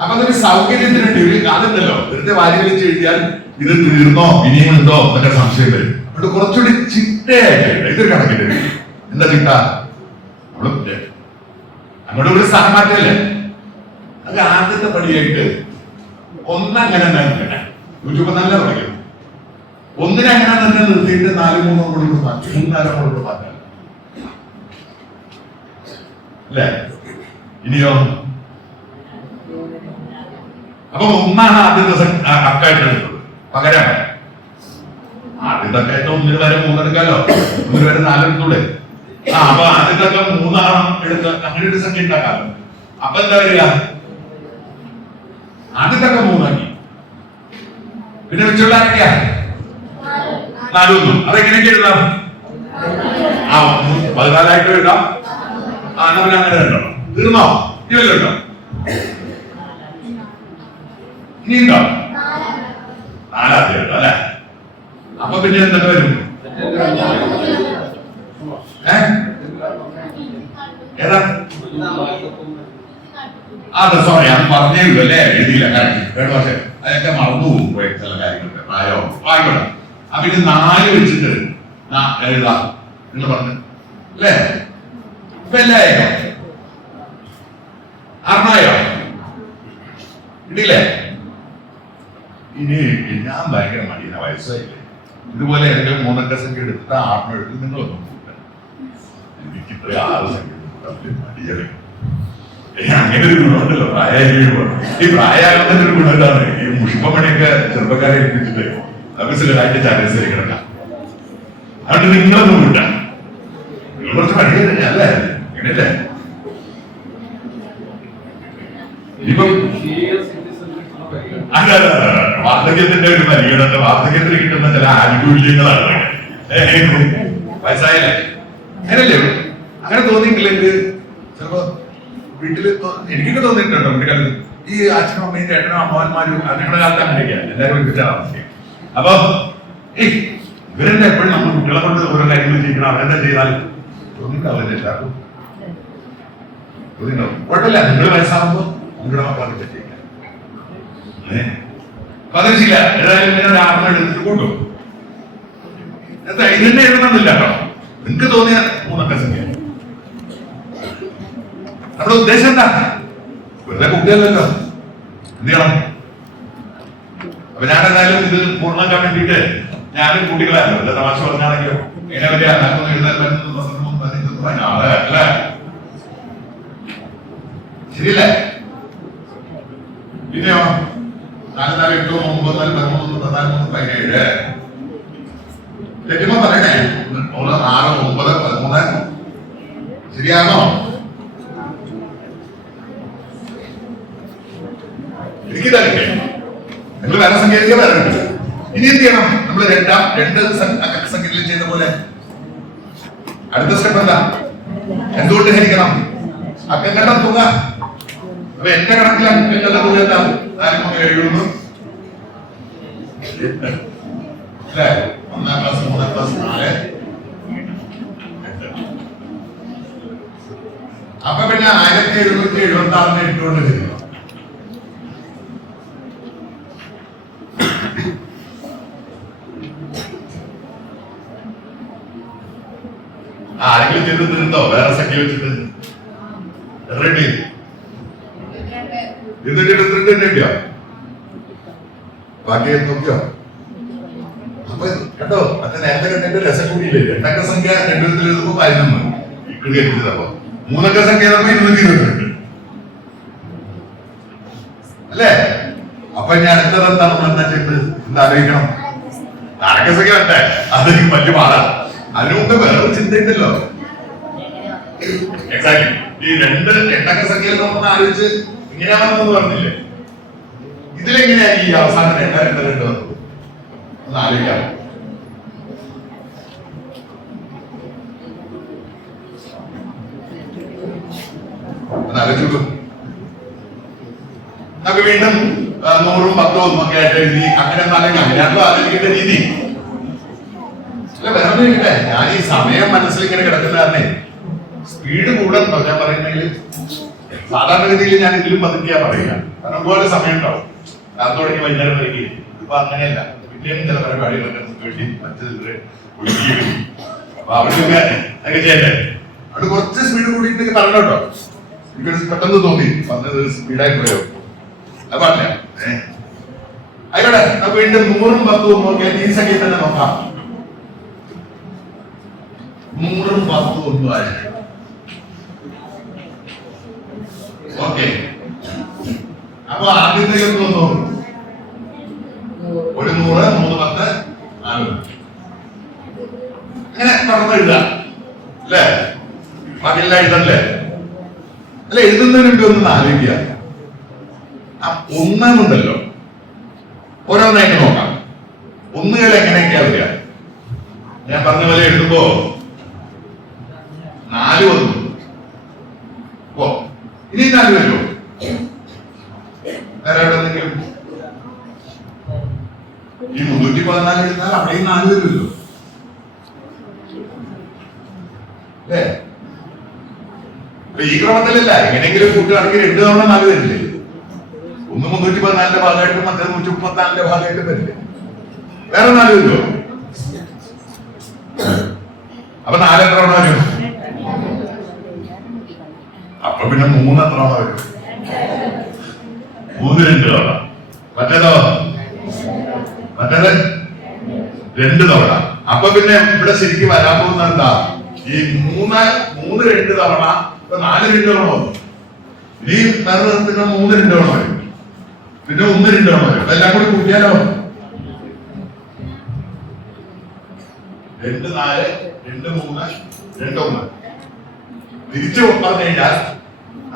അപ്പൊ അതൊരു സൗകര്യത്തിന് വേണ്ടി ഒരു കാലുണ്ടല്ലോ, വെറുതെ വാരി വലിച്ച് എഴുതിയാൽ ഇത് തീർന്നോ ഇനിയും ഉണ്ടോ എന്നൊക്കെ സംശയം വരും. അതുകൊണ്ട് കുറച്ചുകൂടി ചിട്ടയായിട്ട് ഇതൊരു കണക്കിന്റെ എന്താ ചിട്ട, നമ്മള് അങ്ങോട്ട് ഒരു സ്ഥാനം മാറ്റല്ലേ. അത് ആദ്യത്തെ പടിയായിട്ട് ഒന്നങ്ങനെ തന്നെ യൂട്യൂബ് നല്ല പറയും. ഒന്നിനങ്ങനെ തന്നെ നിർത്തിയിട്ട് 4 3 കൊണ്ട് മാറ്റി 3 4 കൊണ്ട് മാറ്റാം അല്ലേ? ഇനിയോ? അപ്പൊ 1 ആദ്യത്തെ അക്കായിട്ട് എടുത്തത്. പകരം ആദ്യത്തെ അക്കായിട്ട് 1 വരെ 3 എടുക്കാലോ, 1 വരെ 4 എടുത്തൂടെ? അപ്പൊ ആദ്യത്തെ 3 എടുത്ത് അങ്ങനെ ഒരു സംഖ്യ ഉണ്ടാക്കാലോ. അപ്പൊ എന്താ വരിക? ആദ്യത്തെ 3 ആക്കി, പിന്നെ വെച്ചുള്ള ആരൊക്കെയാ? 4 1. അതെങ്ങനെയൊക്കെ എഴുതാം? 14 എഴുതാം. അങ്ങനെ ഉണ്ടോ? തീർന്നോ? ഇല്ലല്ലോ ഉണ്ടോ? ഇനി ഉണ്ടോ? 4 എഴുതാം അല്ലെ? അപ്പൊ പിന്നെ എന്തൊക്കെ വരും? ഏതാ? സോറി, ഞാൻ പറഞ്ഞേ ഉള്ളൂ അല്ലേ, എഴുതിയില്ല. കറക്റ്റ് പക്ഷേ അതൊക്കെ മറന്നു പോകും ചില കാര്യങ്ങളൊക്കെ, പ്രായോ ആയിക്കോട്ടെ. അപ്പൊ ഇത് 4 വെച്ചിട്ട് എഴുതാം എന്ന് പറഞ്ഞു അല്ലേ? ഇപ്പൊ എല്ലായോ? 6 ഇടില്ലേ? ഇനി ഞാൻ ഭയങ്കര മടിയ വയസ്സായില്ലേ, ഇതുപോലെ ഏതെങ്കിലും 3 അക്ക സംഖ്യ എടുത്തിട്ട് 6 എടുത്ത് നിങ്ങളൊന്നും എനിക്ക് ഇത്ര 6 സംഖ്യ മടിയല്ലേ. അങ്ങനെ ഒരു ഗുണമുണ്ടല്ലോ പ്രായമാകുമ്പോൾ. ഈ പ്രായമാകുന്നതിന്റെ ഒരു ഗുണം എന്താണ്? ഈ മുഷിപ്പമണിയൊക്കെ ചെറുപ്പക്കാരെ ഏൽപ്പിച്ചിട്ട് നമുക്ക് സിലറായിട്ട് ചാനൽസ് കിടക്കാം. അതുകൊണ്ട് നിങ്ങളൊന്നും വിട്ടാ, നിങ്ങൾ കുറച്ച് പഠിക്കുന്നില്ല അല്ലേ? അങ്ങനെയല്ലേ? ഇനിയിപ്പം വാർദ്ധക്യത്തിന്റെ ഒരു പരിഗണന, വാർദ്ധക്യത്തിന് കിട്ടുന്ന ചില ആനുകൂല്യങ്ങളാണ്. വയസ്സായാലേ അങ്ങനല്ലേ? അങ്ങനെ തോന്നിയിട്ടില്ലെങ്കിൽ ചിലപ്പോ വീട്ടില് എനിക്കൊക്കെ തോന്നിയിട്ടുണ്ടോ? വീട്ടുകാലത്ത് ഈ അച്ഛനും അമ്മയും ചേട്ടനും അമ്മമാന്മാരും നിങ്ങളുടെ കാലത്ത് അങ്ങനെയൊക്കെയാണ്, എല്ലാവരും ഒരുമിച്ചാണ് താമസിക്കുക. അപ്പൊ ഇവരെല്ലാം എപ്പോഴും നമ്മൾ കുട്ടികളെ കൊണ്ട് ഓരോ കാര്യങ്ങൾ ചെയ്യണം. അവരെന്താ ചെയ്താൽ തോന്നിണ്ടാവില്ല, എല്ലാവർക്കും തോന്നിണ്ടാവും. കുഴപ്പമില്ല, നിങ്ങൾ വയസ്സാകുമ്പോൾ നിങ്ങളുടെ മക്കളൊക്കെ ചെയ്യില്ല. അപ്പൊ അത് ശരിയില്ല. ഏതായാലും ഇങ്ങനെ ഒരു ആത്മ എടുത്തിട്ട് കൂട്ടും. എന്താ ഇതിന്റെ എഴുതണമെന്നില്ല കേട്ടോ, നിങ്ങൾക്ക് തോന്നിയ മൂന്നൊക്കെ സംഖ്യ. നമ്മുടെ ഉദ്ദേശം എന്താ? വെറുതെ കുട്ടിയല്ലല്ലോ, എന്ത് ചെയ്യണം? അപ്പൊ ഞാൻ എന്തായാലും ഇത് പൂർണ്ണമാക്കാൻ വേണ്ടിയിട്ട് ഞാനും കുട്ടികളായിരുന്നു. എന്താ തമാശ പറഞ്ഞാണെങ്കിലും എങ്ങനെ വരിക എഴുതാൻ അല്ലേ? ശരിയല്ലേ? പിന്നെയോ 4 4 8 9 4 13 14 17 തെറ്റുമ്പോ പറയണേ. 6 9 13 ശരിയാണോ? എനിക്കിതല്ലേ, നിങ്ങൾ വേറെ സംഖ്യ വേറെ. ഇനി എന്ത് ചെയ്യണം? നമ്മൾ രണ്ട് സംഖ്യയിൽ ചെയ്ത പോലെ അടുത്ത സ്റ്റെപ്പ് എന്താ? എന്തുകൊണ്ട് ഹരിക്കണം? അക്കങ്ങളുടെ തുക. അപ്പൊ എന്റെ കണക്കിൽ അക്കങ്ങളുടെ തുക എന്താ? 4 അല്ലേ? 1 + 3 + 4 അപ്പൊ പിന്നെ 1776 ഇട്ടുകൊണ്ട് ഹരിക്കണം. ആരെങ്കിലും ചെയ്ത് തീർത്തോ? വേറെ സംഖ്യ വെച്ചിട്ട് റെഡി കിട്ടിയോ? ബാക്കി നോക്കിയോ? അപ്പൊ കേട്ടോ, മറ്റേ നേരത്തെ കണ്ടതിന്റെ രസം കൂടിയില്ലേ? 2 സംഖ്യ 2 എഴുതുമ്പോ 11 ഇട്ടുകരുതപ്പോ 3 സംഖ്യ 222 അല്ലേ? അപ്പൊ ഞാൻ അടുത്തത് എന്താണെന്ന് എന്താ ചെയ്ത് എന്താ ആലോചിക്കണം? 4 സംഖ്യ വേണ്ടേ? അതെനിക്ക് വലിയ പാടാ. അതിനു മുമ്പ് വേറെ ചിന്തയുണ്ടല്ലോ. എക്സാക്ട്ലി ഈ 2 സംഖ്യയിൽ നമ്മൾ ആലോചിച്ച് ഇങ്ങനെയാണെന്ന് പറഞ്ഞില്ലേ? ഇതിലെങ്ങനെയാ ഈ അവസാനം 2 2 2 വന്നത്? ഒന്ന് ആലോചിക്കാം. നമുക്ക് വീണ്ടും 100 10 ഒക്കെ ആയിട്ട് എഴുതി അങ്ങനെ അങ്ങനെയാണല്ലോ ആലോചിക്കേണ്ട രീതി. അല്ല വേറെ ഇല്ലേ, ഞാൻ ഈ സമയം മനസ്സിൽ ഇങ്ങനെ കിടക്കുന്ന കാരണേ സ്പീഡ് കൂടണ്ടോ? ഞാൻ പറയുന്നെങ്കിൽ സാധാരണഗതിയിൽ ഞാൻ ഇതിലും പതുക്കിയാ പറയുക. കാരണം ഒരുപാട് സമയം ഉണ്ടാവും. രാത്രി തുടങ്ങി വൈകുന്നേരം വരയ്ക്ക്. ഇപ്പൊ അങ്ങനെയല്ല, പിന്നെയും ചില പരിപാടികളൊക്കെ വേണ്ടി മറ്റേ ഒഴുകി വരും. അപ്പൊ അവർക്കൊക്കെ ഒക്കെ ചെയ്യണ്ടേ? അവിടെ കുറച്ച് സ്പീഡ് കൂടിയിട്ട് പറഞ്ഞോ കേട്ടോ. എനിക്ക് പെട്ടെന്ന് തോന്നി പറഞ്ഞത് സ്പീഡായി പോയോ? അത് പാടില്ല. ആയിക്കോട്ടെ, നമുക്ക് വീണ്ടും 100 10 നോക്കിയാൽ ഈ സംഖ്യ തന്നെ നോക്കാം. 100 10 ഒന്നും ആയി. ഓക്കെ, അപ്പൊ ആദ്യത്തെ നോക്കൂ. ഒരു 100 3 10 4 അങ്ങനെ തുറന്ന് എഴുതാം അല്ലേ? ബാക്കിയെല്ലാം എഴുതല്ലേ? അല്ല എഴുതുന്നതിനുണ്ട് ഒന്ന് ആലോചിക്കുക. ആ ഒന്നുണ്ടല്ലോ, ഓരോന്നായിട്ട് നോക്കാം. ഒന്നുകൾ എങ്ങനെയൊക്കെയാ വരിക? ഞാൻ പറഞ്ഞ പോലെ എഴുതുമ്പോ 4 വന്നു. ഓ ഇനി 4 വരുമോ? വേറെ എവിടെന്നെങ്കിലും ഈ 314 എഴുതാൽ അവിടെയും 4 വരുമല്ലോ അല്ലേ? ഈ ക്രമത്തിലല്ല, എങ്ങനെയെങ്കിലും കൂട്ടുകാർക്ക് 2 തവണ 4 വരില്ലേ? ഒന്ന് 314 ഭാഗമായിട്ടും മറ്റേ 134 ഭാഗമായിട്ടും വരില്ലേ? വേറെ 4 വരുമോ? അപ്പൊ 4 എത്ര തവണ വരും? അപ്പൊ പിന്നെ 3 എത്ര തവണ വരും? 3 2 തവണ. മറ്റേതോ? മറ്റേത് 2 തവണ. അപ്പൊ പിന്നെ ഇവിടെ ശരിക്കും വരാൻ പോകുന്നത് എന്താ? ഈ 3 2 തവണ. ഇപ്പൊ 4 2 തവണ വന്നു. ഇനി വേറെ 3 2 തവണ വരും. പിന്നെ 1 2 തവണ വരും. എല്ലാം കൂടി കൂട്ടിയാലോ? 2 4 2 3 2 1. തിരിച്ചു പറഞ്ഞു കഴിഞ്ഞാൽ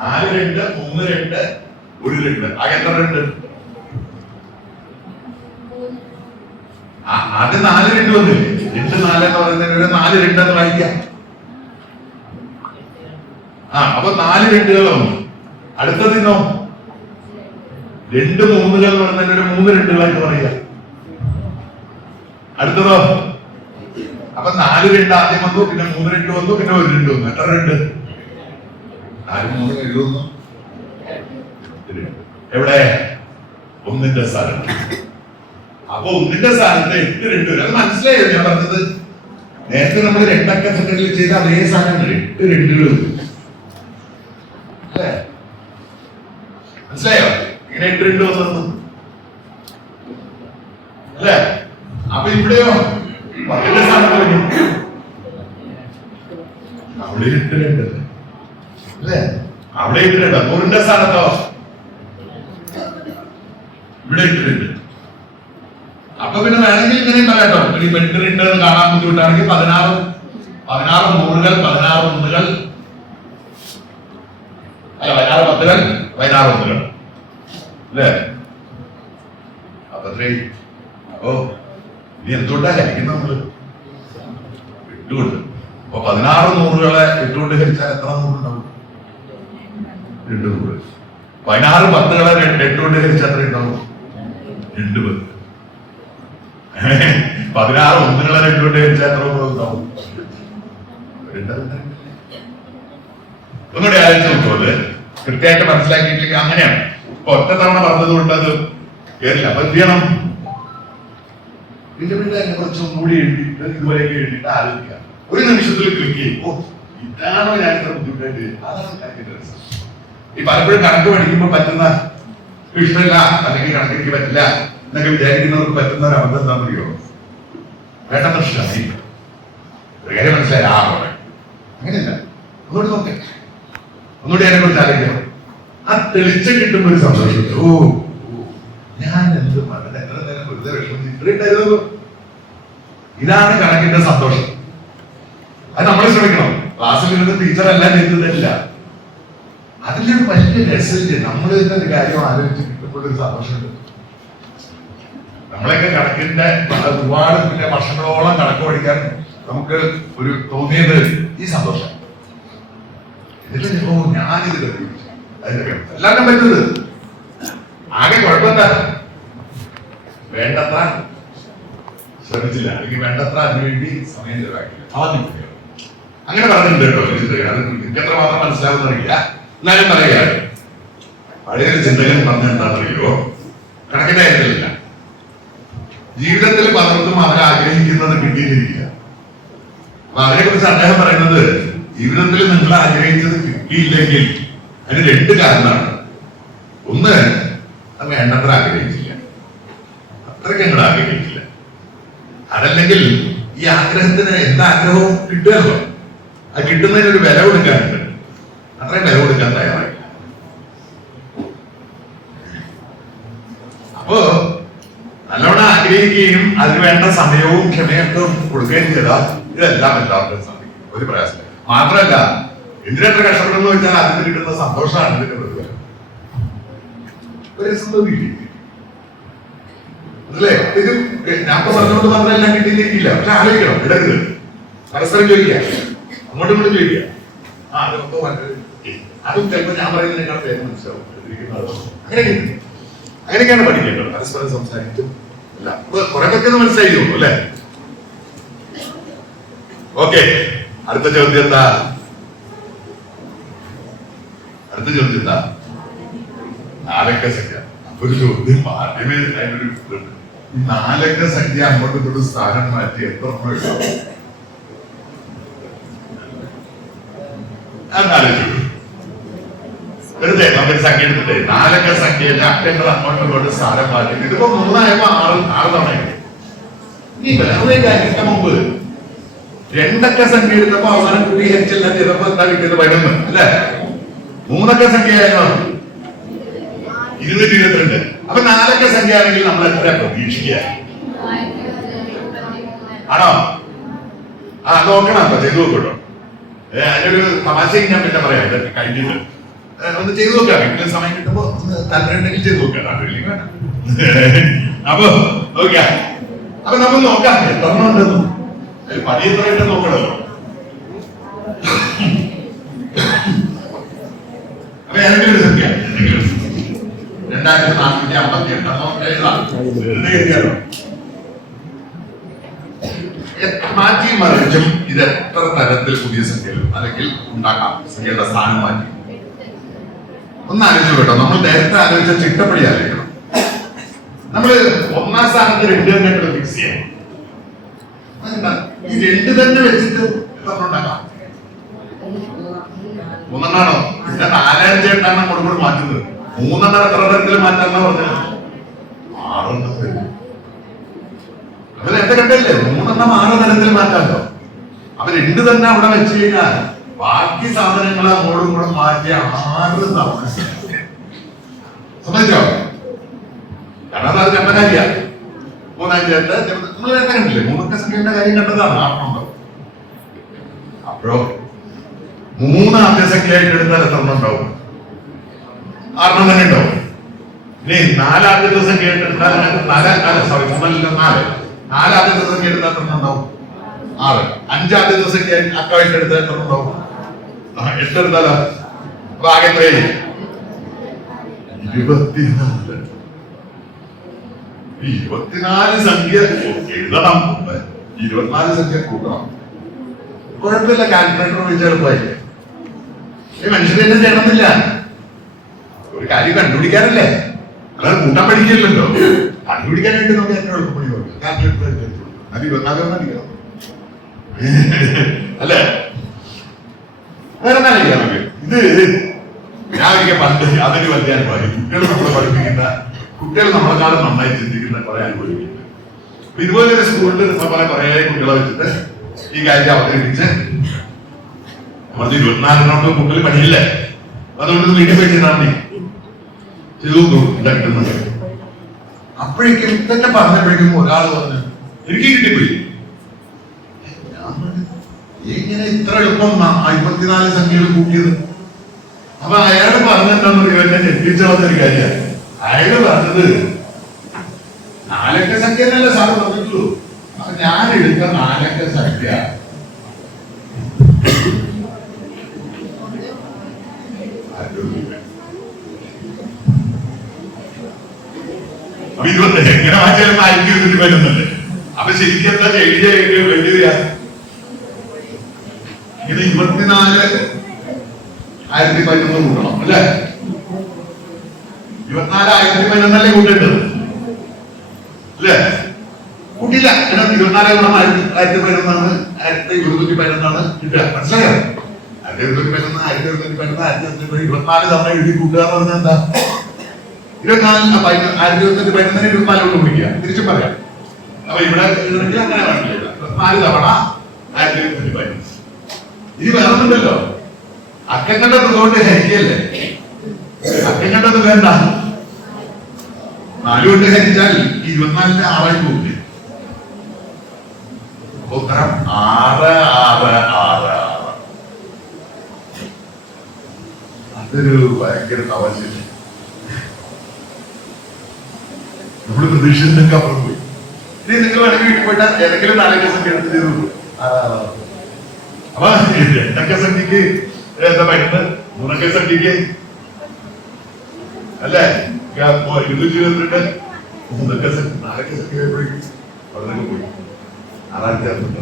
4 2 3 2 1 2. ആകെ എത്ര 2? ആദ്യം 4 2 വന്നില്ലേ? 2 4 എന്ന് പറയുന്നതിന് 4 2 എന്ന് വായിക്കാം. അപ്പൊ 4 2 വന്നു. അടുത്തതിനോ രണ്ട് മൂന്നുകൾ എന്ന് പറഞ്ഞാൽ ഒരു മൂന്ന് രണ്ടുകളായിട്ട് പറയുക. അടുത്തതോ അപ്പൊ 4 2 ആദ്യം വന്നു, പിന്നെ 3 2 വന്നു, പിന്നെ 1 2 വന്നു. എത്ര രണ്ട്? 4 3 എഴുതുന്നു. എവിടെ? 1ന്റെ സ്ഥാനത്ത്. അപ്പൊ 1ന്റെ സ്ഥാനത്ത് 8 2 വരും. അത് മനസ്സിലായോ ഞാൻ പറഞ്ഞത്? നേരത്തെ നമ്മൾ 2 അക്ക സെക്കൻഡിൽ ചെയ്ത അതേ സാധനങ്ങൾ 8 2 അല്ലേ? മനസ്സിലായോ? ഇങ്ങനെ 8 2 വന്നു അല്ലേ? അപ്പൊ ഇവിടെയോ 10ന്റെ സ്ഥാനത്ത് വരും. അവിടെ 8 2 അല്ലേ? അവിടെ 8 2. 100ന്റെ സ്ഥാനത്തോ ഇവിടെ 8 2. അപ്പൊ പിന്നെ വേണമെങ്കിൽ ഇങ്ങനെയും പറയാട്ടോ. ഈ 8 2 കാണാൻ ബുദ്ധിമുട്ടാണെങ്കിൽ 16 100കൾ 16 1കൾ അല്ല 16 10കൾ 16 1കൾ അല്ലേ? അപ്പൊ അപ്പോ ഇനി എന്തുകൊണ്ടാ ഹരിക്കുന്നത് നമ്മള്? 8 കൊണ്ട്. അപ്പൊ 16 100കളെ 8 കൊണ്ട് ഹരിച്ചാൽ എത്ര 100 ഉണ്ടാവും? 2 100. 16 10കളെ 8 കൊണ്ട് ഹരിച്ചാൽ എത്ര ഉണ്ടാവും? 2 10. 16 1കളെ 2 കൊണ്ട് ഹരിച്ചാൽ എത്ര ഉണ്ടാവും? ഒന്നുകൂടെ ആലോചിച്ച് നോക്കുമല്ലേ? കൃത്യമായിട്ട് മനസ്സിലാക്കിയിട്ടില്ലെങ്കിൽ അങ്ങനെയാണ്. ഇപ്പൊ ഒറ്റ തവണ പറഞ്ഞത് കൊണ്ട് അത് കേറില്ല. അപ്പൊ എന്ത് ചെയ്യണം? പിന്നെ പിന്നെ കുറച്ചും കൂടി എഴുതിയിട്ട് ഇതുവരെയൊക്കെ എഴുതിയിട്ട് ആലോചിക്കാം. ഒരു നിമിഷത്തിൽ ക്ലിക്ക് ചെയ്യും. ഓ, ഇതാണോ ഞാൻ ഇത്ര ബുദ്ധിമുട്ടായിട്ട്? അതാണ് കണക്കിന്റെ രസം. ഈ പലപ്പോഴും കണക്ക് പഠിക്കുമ്പോൾ പറ്റുന്ന ഇഷ്ടമില്ല, അല്ലെങ്കിൽ കണക്കെനിക്ക് പറ്റില്ല എന്നൊക്കെ വിചാരിക്കുന്നവർക്ക് പറ്റുന്ന ഒരു അബദ്ധം എന്താണെന്ന് അറിയോ? വേണ്ടത്ര ശ്രമിക്കും. ഒരു കാര്യം മനസ്സിലായി. അങ്ങനെയല്ല. ഒന്നുകൂടി നോക്കേ, ഒന്നുകൂടി അതിനെ കുറിച്ച് ആലോചിക്കണം. ആ തെളിച്ചം കിട്ടുമ്പോൾ ഒരു സന്തോഷം. ഓ, ഞാൻ എന്ത് മകൻ എത്ര നേരം വെറുതെ വിഷമിച്ച് ഇത്രയുണ്ടായിരുന്നു. ഇതാണ് കണക്കിന്റെ സന്തോഷം. അത് നമ്മൾ ശ്രമിക്കണം. ക്ലാസ്സിൽ ഇരുന്ന് ടീച്ചർ എല്ലാം ചെയ്തതല്ല. അതിലൊരു വലിയ രസമില്ല. നമ്മൾ തന്നെ ഒരു കാര്യം ആലോചിച്ച് കിട്ടുമ്പോൾ ഒരു സന്തോഷമുണ്ട്. നമ്മളൊക്കെ കണക്കിന്റെ ഒരുപാട് പിന്നെ വർഷങ്ങളോളം കണക്ക് പഠിക്കാൻ നമുക്ക് ഒരു തോന്നിയത് ഈ സന്തോഷം. ഇതിൽ ഞാനിത് കണ്ടുപിടിച്ചു. അതിന്റെ എല്ലാവരും പറ്റുന്നത്. ആകെ കുഴപ്പമെന്താ? വേണ്ടത്ര ശ്രമിച്ചില്ല, അല്ലെങ്കിൽ വേണ്ടത്ര അതിനുവേണ്ടി സമയം ചെലവാക്കില്ല. അങ്ങനെ പറഞ്ഞിട്ടുണ്ട് കേട്ടോ. അത് എനിക്ക് എത്രമാത്രം മനസ്സിലാവുന്ന അറിയില്ല, എന്നാലും പറയുകയാണ്. പഴയൊരു ചിന്തകൻ പറഞ്ഞ എന്താണെന്നറിയോ? കണക്കിന്റെ കാര്യത്തിലില്ല. ജീവിതത്തിൽ പലർക്കും അവർ ആഗ്രഹിക്കുന്നത് കിട്ടിയിട്ടില്ല. അപ്പൊ അവരെ കുറിച്ച് അദ്ദേഹം പറയുന്നത്, ജീവിതത്തിൽ നിങ്ങൾ ആഗ്രഹിച്ചത് കിട്ടിയില്ലെങ്കിൽ അതിന് 2 കാരണമാണ്. ഒന്ന്, അത് വേണ്ടത്ര ആഗ്രഹിച്ചില്ല, അത്രയ്ക്ക് ഞങ്ങൾ ആഗ്രഹിച്ചില്ല. അതല്ലെങ്കിൽ ഈ ആഗ്രഹത്തിന് എന്താഗ്രഹവും കിട്ടുമല്ലോ, അത് കിട്ടുന്നതിനൊരു വില കൊടുക്കാനുണ്ട്. അത്രയും വില കൊടുക്കാൻ തയ്യാറായില്ല. അപ്പോ നല്ലോണം ആഗ്രഹിക്കുകയും അതിന് വേണ്ട സമയവും ക്ഷമയൊക്കെ കൊടുക്കുകയും ചെയ്താൽ ഇതെല്ലാം എല്ലാവർക്കും സാധിക്കും. ഒരു പ്രയാസം മാത്രമല്ല, എന്തിനെത്ര കഷ്ടപ്പെടുന്നു വെച്ചാൽ അതിന് കിട്ടുന്ന സന്തോഷമാണ് ഇതിന്റെ പ്രതിഫലം. ഒരു അല്ലേ? ഇത് ഞാൻ പറഞ്ഞുകൊണ്ട് മാത്രം എല്ലാം കിട്ടിയിരിക്കില്ല. പക്ഷെ ആലോചിക്കണം, ഇടരുത്. പരസ്പരം ചോദിക്കുക, അങ്ങോട്ടും ഇങ്ങോട്ടും ചോദിക്കുക. അതും ചിലപ്പോൾ ഞാൻ പറയുന്നത് നിങ്ങളുടെ പേര് മനസ്സിലാവും. അങ്ങനെയൊക്കെയാണ് പഠിക്കേണ്ടത്. പരസ്പരം സംസാരിക്കും. അല്ല, കുറെ പേർക്ക് മനസ്സിലായി അല്ലേ? ഓക്കെ, അടുത്ത ചോദ്യം എന്താ? അടുത്ത ചോദ്യം എന്താ? 4 അക്ക സംഖ്യ. ഒരു ചോദ്യം ആദ്യമേ അതിനൊരു 4 അക്ക സംഖ്യ അങ്ങോട്ട് തൊട്ട് സ്ഥാനം മാറ്റി എത്ര വെറുതെ നമ്മുടെ സംഖ്യ എടുത്തിട്ടേ 4 അക്ക സംഖ്യയിലെ അക്കങ്ങൾ അങ്ങോട്ടും ഇങ്ങോട്ട് സ്ഥാനം മാറ്റി. ഇതിപ്പോ 3 ആയപ്പോ 6 തവണ. നീ വേറെ കാര്യത്തിന്റെ മുമ്പ് 2 അക്ക സംഖ്യ എടുത്തപ്പോ അവസാനം കൂടി ഹരിച്ചെല്ലാം ചെയ്തപ്പോ എന്താ കിട്ടിയത്? 11 അല്ലെ? 3 അക്ക സംഖ്യ ആയിരുന്നോ? 222. അപ്പൊ 4 അക്ക സംഖ്യ ആണെങ്കിൽ നമ്മൾ എത്ര പ്രതീക്ഷിക്കുക? ആണോ? നോക്കണം. അപ്പൊ ചെയ്തു നോക്കട്ടോ. അതിനൊരു തമാശയും ഞാൻ പിന്നെ പറയാം. ഇതൊക്കെ കഴിഞ്ഞിട്ട് ഒന്ന് ചെയ്തു നോക്കാം. വീട്ടിൽ സമയം കിട്ടുമ്പോ താല്പര്യം ചെയ്തു നോക്കാം. അപ്പൊ നോക്കാം. അപ്പൊ നമ്മൾ നോക്കാം എത്ര ഉണ്ടെന്ന്. പണി എത്ര നോക്കണല്ലോ. അപ്പൊ ഏതെങ്കിലും ഒരു സംഖ്യ എഴുതാം. മാറ്റി മറിച്ചും ഇത് എത്ര തരത്തിൽ പുതിയ സംഖ്യകൾ അല്ലെങ്കിൽ ഉണ്ടാക്കാം. സംഖ്യയുടെ സ്ഥാനം മാറ്റി ഒന്ന് ആലോചിച്ചു കേട്ടോ. നമ്മൾ നേരത്തെ ആലോചിച്ച ചിട്ടപ്പടി ആലോചിക്കണം. നമ്മള് ഒന്നാം സ്ഥാനത്ത് 2 തന്നെ ഫിക്സ് ചെയ്യണം. ഈ 2 തന്നെ വെച്ചിട്ട് ഉണ്ടാക്കാം. 3 പിന്നെ 4, 5, 8 കൊടുക്കൂടെ മാറ്റുന്നത്. 3 എത്ര തരത്തിൽ മാറ്റാന്നാ പറഞ്ഞത്? 6 അപ്പൊ നേരത്തെ കണ്ടല്ലേ 3 6 തരത്തിൽ മാറ്റാമല്ലോ. അപ്പൊ 2 തന്നെ അവിടെ വെച്ച് കഴിഞ്ഞാൽ ബാക്കി സാധനങ്ങൾ അങ്ങോട്ടും കൂടെ മാറ്റി 6 തവണ സമ്മതിച്ചോ? കാരണം അത് കണ്ടകാര്യ 3, 5, 8 നമ്മൾ നേരത്തെ കണ്ടില്ലേ? 3 സംഖ്യയുടെ കാര്യം കണ്ടതാണ്. 6 അപ്പോഴോ 3 ആദ്യസംഖ്യയായിട്ട് എടുത്താൽ എത്ര ഉണ്ടാവും? 6 തന്നെ ഉണ്ടാവും. ഇനി 4 ആദ്യത്തെ സംഖ്യ എടുത്താൽ 4 ആദ്യത്തെ സംഖ്യ എടുത്താൽ എത്ര ഉണ്ടാവും? 6. 5 ആദ്യത്തെ സംഖ്യ അക്കമായിട്ട് എടുത്താൽ എത്ര ഉണ്ടാവും? 8 എടുത്താലോ? അപ്പൊ ആകെ എത്രയായി? 24. 24 സംഖ്യ എഴുതണം. 24 സംഖ്യ കൂട്ടണം. കുഴപ്പമില്ല, കാൽക്കുലേറ്റർ ഉപയോഗിച്ച് എളുപ്പമായില്ലേ? മനുഷ്യരെന്നെ ചെയ്യണമെന്നില്ല. ഒരു കാര്യം കണ്ടുപിടിക്കാനല്ലേ, അല്ലാതെ കൂട്ടാൻ പഠിക്കില്ലല്ലോ. കണ്ടുപിടിക്കാനായിട്ട് നമുക്ക് ഏറ്റവും എളുപ്പപ്പണി നോക്കാം. കാൽക്കുലേറ്റർ അത് 24 അടിക്കണം അല്ലേ? വേറെ എന്നാ ഇത് ഞാൻ ഒരിക്കൽ പണ്ട് അതൊരു വലിയ അനുഭവം. കുട്ടികൾ നമ്മളെ പഠിപ്പിക്കുന്ന, കുട്ടികൾ നമ്മളെക്കാളും നന്നായി ചിന്തിക്കുന്ന കുറെ അനുഭവിക്കുന്നുണ്ട്. ഇതുപോലെ ഒരു സ്കൂളിൽ നമ്മളെ കുറെ കുട്ടികളെ വെച്ചിട്ട് ഈ കാര്യം അവതരിപ്പിച്ച് നമ്മൾ 24 കുട്ടികൾ പണിയില്ലേ, അതുകൊണ്ട് വീട്ടിൽ പോയി ചെയ്താൽ മതി ചെയ്തു കിട്ടുന്നത്. അപ്പോഴേക്കും തന്നെ പറഞ്ഞപ്പോഴേക്കും ഒരാൾ പറഞ്ഞു എനിക്ക് കിട്ടിപ്പോയി. ഇങ്ങനെ ഇത്ര എളുപ്പം 54 സംഖ്യകൾ കൂട്ടിയത്. അപ്പൊ അയാള് പറഞ്ഞിട്ടെന്ന് എന്നെ ഞെട്ടിച്ചോളൊരു കാര്യമാണ്. അയാള് പറഞ്ഞത് 4 അക്ക സംഖ്യ എന്നല്ല സാറ് പറഞ്ഞിട്ടുള്ളൂ. അപ്പൊ ഞാൻ എടുത്ത 4 അക്ക സംഖ്യ അപ്പൊ 20 എങ്ങനെ വായിച്ചാലും 1020 വരുന്നല്ലേ. അപ്പൊ ശരിക്കും എന്താ എഴുതിയ വലിയ ഇത് 24 1011 കൂട്ടണം അല്ലേ? 24 1011 കൂട്ടേണ്ടത് അല്ലേ? കൂട്ടില്ല. 24 ഗുണം 1011 1211 കിട്ടുക. മനസ്സിലായോ? 1211 24 തവണ എഴുതി കൂട്ടുക എന്ന് പറഞ്ഞാൽ എന്താ? 24 1011 കൊണ്ട് വിളിക്കുക. തിരിച്ചു പറയാം. അപ്പൊ ഇവിടെ അങ്ങനെ വേണ്ടില്ല. 24 തവണ 1211. ഇനി വേണമെന്നുണ്ടല്ലോ, അക്കം കണ്ടത് കൊണ്ട് ഹരിക്കല്ലേ. അക്കം കണ്ടത് വേണ്ട. 4 കൊണ്ട് ഹരിച്ചാൽ 24 6 പോകില്ലേ? ഉത്തരം 6 6 6 6. അതൊരു ഭയങ്കര തമാശ. നമ്മള് പ്രതീക്ഷിച്ചതിനൊക്കെ അപ്പുറം പോയി. ഇനി നിങ്ങൾ വേണമെങ്കിൽ വീട്ടിൽ പോയിട്ടാൽ ഏതെങ്കിലും 4 അക്ക സംഖ്യ എടുത്ത് ചെയ്തു. അപ്പൊ 2 അക്ക സംഖ്യക്ക് എന്താ പറയുന്നത്? 3 അക്ക സംഖ്യക്ക് അല്ലേ 222. 3 അക്ക സംഖ്യ 4 അക്ക സംഖ്യ ആയപ്പോഴേക്കും വളരെ പോയി. 6,600.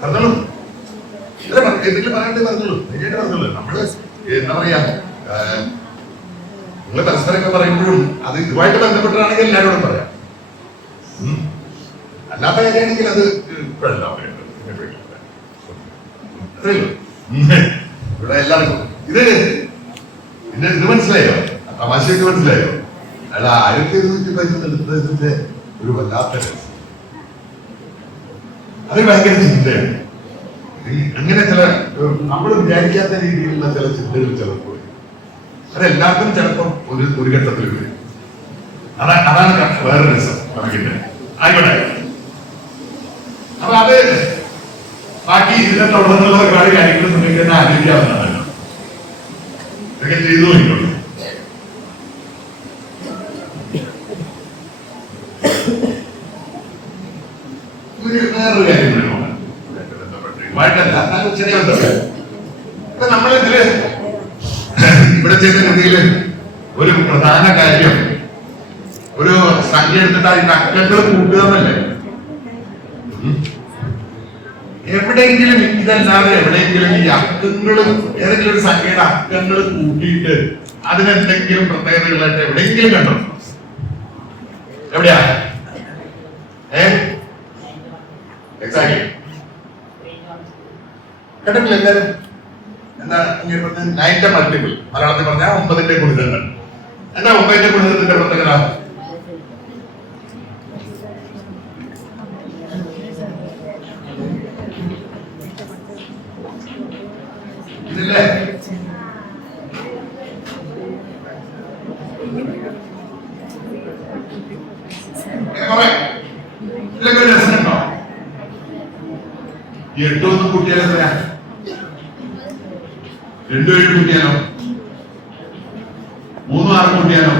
പറഞ്ഞോളൂ. എന്തെങ്കിലും പറയണ്ടേ? പറഞ്ഞോളൂ. നേരിട്ട് പറഞ്ഞോളൂ. നമ്മള് എന്താ പറയാ, നിങ്ങൾ പരസ്പരമൊക്കെ പറയുമ്പോഴും അത് ഇതുമായിട്ട് ബന്ധപ്പെട്ടാണെങ്കിൽ എല്ലാവരോടും പറയാം. അല്ലാത്ത കാര്യമാണെങ്കിൽ അത് ഇവിടെ എല്ലാവർക്കും ഇത് മനസ്സിലായോ? തമാശയൊക്കെ മനസ്സിലായോ? അല്ല 1211 എടുത്തതിന്റെ ഒരു വല്ലാത്ത രസം. അത് ഭയങ്കര ചിന്തയാണ്. അങ്ങനെ ചില നമ്മൾ വിചാരിക്കാത്ത രീതിയിലുള്ള ചില ചിന്തകൾ ചിലപ്പോൾ അതെല്ലാവർക്കും ചിലപ്പോൾ ഒരു ഘട്ടത്തിൽ വരും. അതാണ് വേറെ രസം കണക്കിന്റെ. ആയിക്കോട്ടെ. അപ്പൊ അത് ബാക്കി ഇതിനെ തുടർന്നുള്ള ഒരുപാട് കാര്യങ്ങൾ നിങ്ങൾക്ക് തന്നെ ആലോചിക്കാവുന്നതാണ്. ഇതൊക്കെ ചെയ്തു നോക്കിക്കോളൂ. വേറൊരു കാര്യം ബന്ധപ്പെട്ട് ചെറിയ ബന്ധപ്പെട്ട് നമ്മളിതില് ചിത്രചേതഗതിയിൽ ഒരു പ്രധാന കാര്യം ഒരു സംഖ്യ എടുത്തിട്ട് അതിന്റെ അക്കങ്ങൾ കൂട്ടുക എന്നല്ലേ. എവിടെയെങ്കിലും ഇതല്ലാതെ എവിടെയെങ്കിലും ഈ അക്കങ്ങളും ഏതെങ്കിലും ഒരു സംഖ്യയുടെ അക്കങ്ങൾ കൂട്ടിയിട്ട് അതിനെന്തെങ്കിലും പ്രത്യേകതകളായിട്ട് എവിടെയെങ്കിലും കണ്ടോ? എവിടെയാ? എക്സാക്ട്ലി കേട്ടിട്ടില്ല എല്ലാരും? എന്താ ഇങ്ങനെ പറഞ്ഞ 9ന്റെ മൾട്ടിപ്പിൾ, മലയാളത്തിൽ പറഞ്ഞാൽ 9ന്റെ ഗുണിതങ്ങൾ. എന്താ 9ന്റെ ഗുണിതത്തിന്റെ പ്രത്യേകത? ഇതില്ലേ ഇതിലൊക്കെ രസമുണ്ടോ? 8 ഒന്നും കൂട്ടിയാലോ, 2 7 കൂട്ടിയാലോ, 3 6 കൂട്ടിയാലോ?